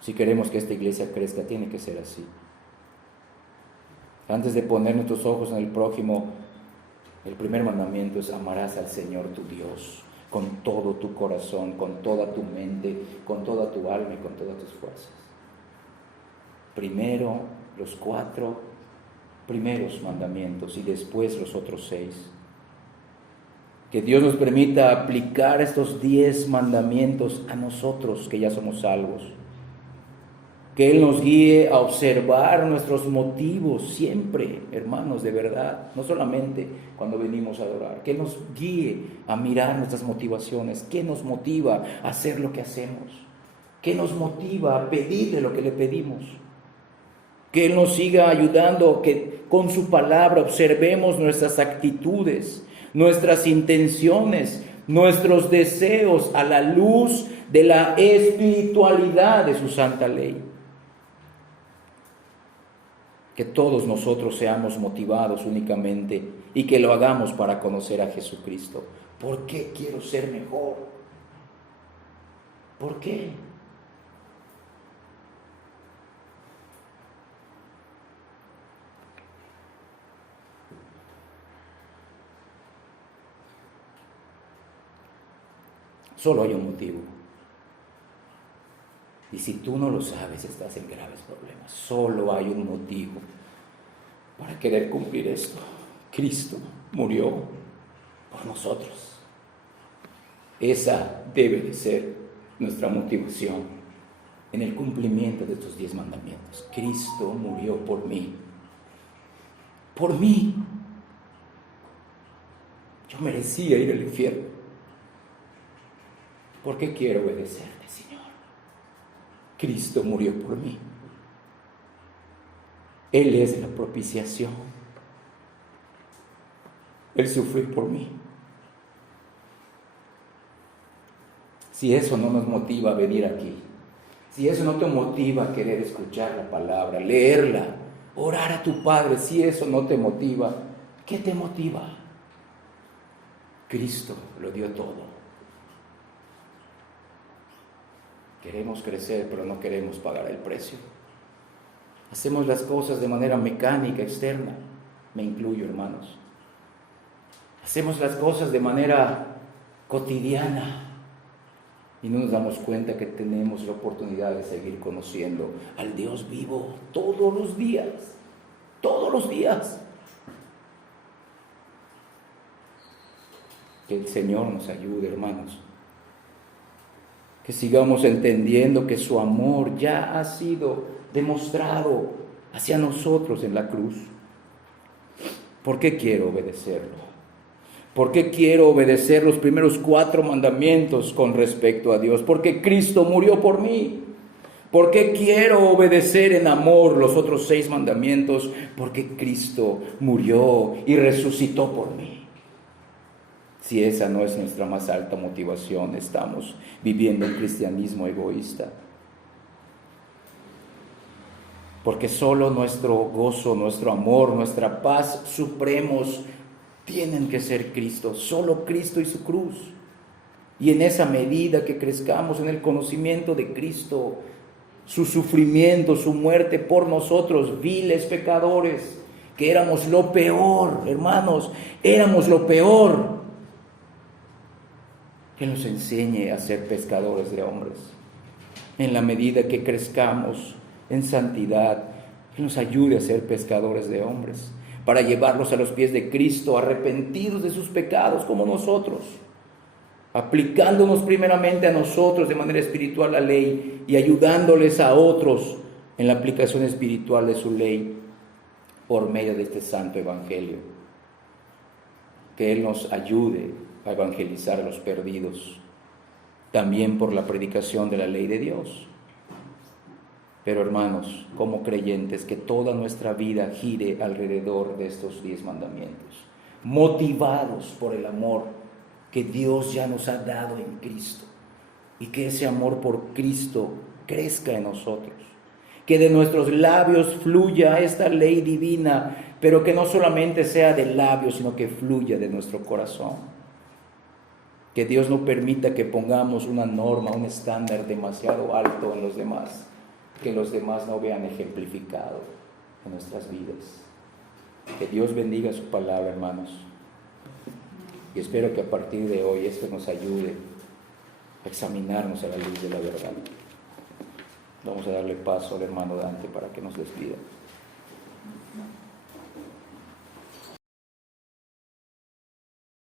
Si queremos que esta iglesia crezca, tiene que ser así. Antes de poner nuestros ojos en el prójimo, el primer mandamiento es: amarás al Señor tu Dios con todo tu corazón, con toda tu mente, con toda tu alma y con todas tus fuerzas. Primero los 4 primeros mandamientos y después los otros 6. Que Dios nos permita aplicar estos 10 mandamientos a nosotros que ya somos salvos. Que Él nos guíe a observar nuestros motivos siempre, hermanos, de verdad, no solamente cuando venimos a adorar. Que Él nos guíe a mirar nuestras motivaciones. ¿Qué nos motiva a hacer lo que hacemos? ¿Qué nos motiva a pedirle lo que le pedimos? Que Él nos siga ayudando, que con su palabra observemos nuestras actitudes, nuestras intenciones, nuestros deseos a la luz de la espiritualidad de su santa ley. Que todos nosotros seamos motivados únicamente y que lo hagamos para conocer a Jesucristo. ¿Por qué quiero ser mejor? ¿Por qué? Solo hay un motivo. Y si tú no lo sabes, estás en graves problemas. Solo hay un motivo para querer cumplir esto. Cristo murió por nosotros. Esa debe de ser nuestra motivación en el cumplimiento de estos 10 mandamientos. Cristo murió por mí. Por mí. Yo merecía ir al infierno. ¿Por qué quiero obedecerte, Señor? Cristo murió por mí. Él es la propiciación. Él sufrió por mí. Si eso no nos motiva a venir aquí, si eso no te motiva a querer escuchar la palabra, leerla, orar a tu Padre, si eso no te motiva, ¿qué te motiva? Cristo lo dio todo. Queremos crecer, pero no queremos pagar el precio. Hacemos las cosas de manera mecánica, externa. Me incluyo, hermanos. Hacemos las cosas de manera cotidiana y no nos damos cuenta que tenemos la oportunidad de seguir conociendo al Dios vivo todos los días. Todos los días. Que el Señor nos ayude, hermanos. Que sigamos entendiendo que su amor ya ha sido demostrado hacia nosotros en la cruz. ¿Por qué quiero obedecerlo? ¿Por qué quiero obedecer los primeros 4 mandamientos con respecto a Dios? Porque Cristo murió por mí. ¿Por qué quiero obedecer en amor los otros 6 mandamientos? Porque Cristo murió y resucitó por mí. Si esa no es nuestra más alta motivación, estamos viviendo un cristianismo egoísta. Porque solo nuestro gozo, nuestro amor, nuestra paz supremos tienen que ser Cristo, solo Cristo y su cruz. Y en esa medida que crezcamos en el conocimiento de Cristo, su sufrimiento, su muerte por nosotros, viles pecadores, que éramos lo peor, hermanos, éramos lo peor. Que nos enseñe a ser pescadores de hombres. En la medida que crezcamos en santidad, que nos ayude a ser pescadores de hombres, para llevarlos a los pies de Cristo, arrepentidos de sus pecados como nosotros, aplicándonos primeramente a nosotros de manera espiritual la ley y ayudándoles a otros en la aplicación espiritual de su ley por medio de este santo evangelio. Que Él nos ayude a evangelizar a los perdidos, también por la predicación de la ley de Dios. Pero hermanos, como creyentes, que toda nuestra vida gire alrededor de estos 10 mandamientos, motivados por el amor que Dios ya nos ha dado en Cristo, y que ese amor por Cristo crezca en nosotros, que de nuestros labios fluya esta ley divina, pero que no solamente sea de labios, sino que fluya de nuestro corazón. Que Dios no permita que pongamos una norma, un estándar demasiado alto en los demás, que los demás no vean ejemplificado en nuestras vidas. Que Dios bendiga su palabra, hermanos, y espero que a partir de hoy esto nos ayude a examinarnos a la luz de la verdad. Vamos a darle paso al hermano Dante para que nos despida.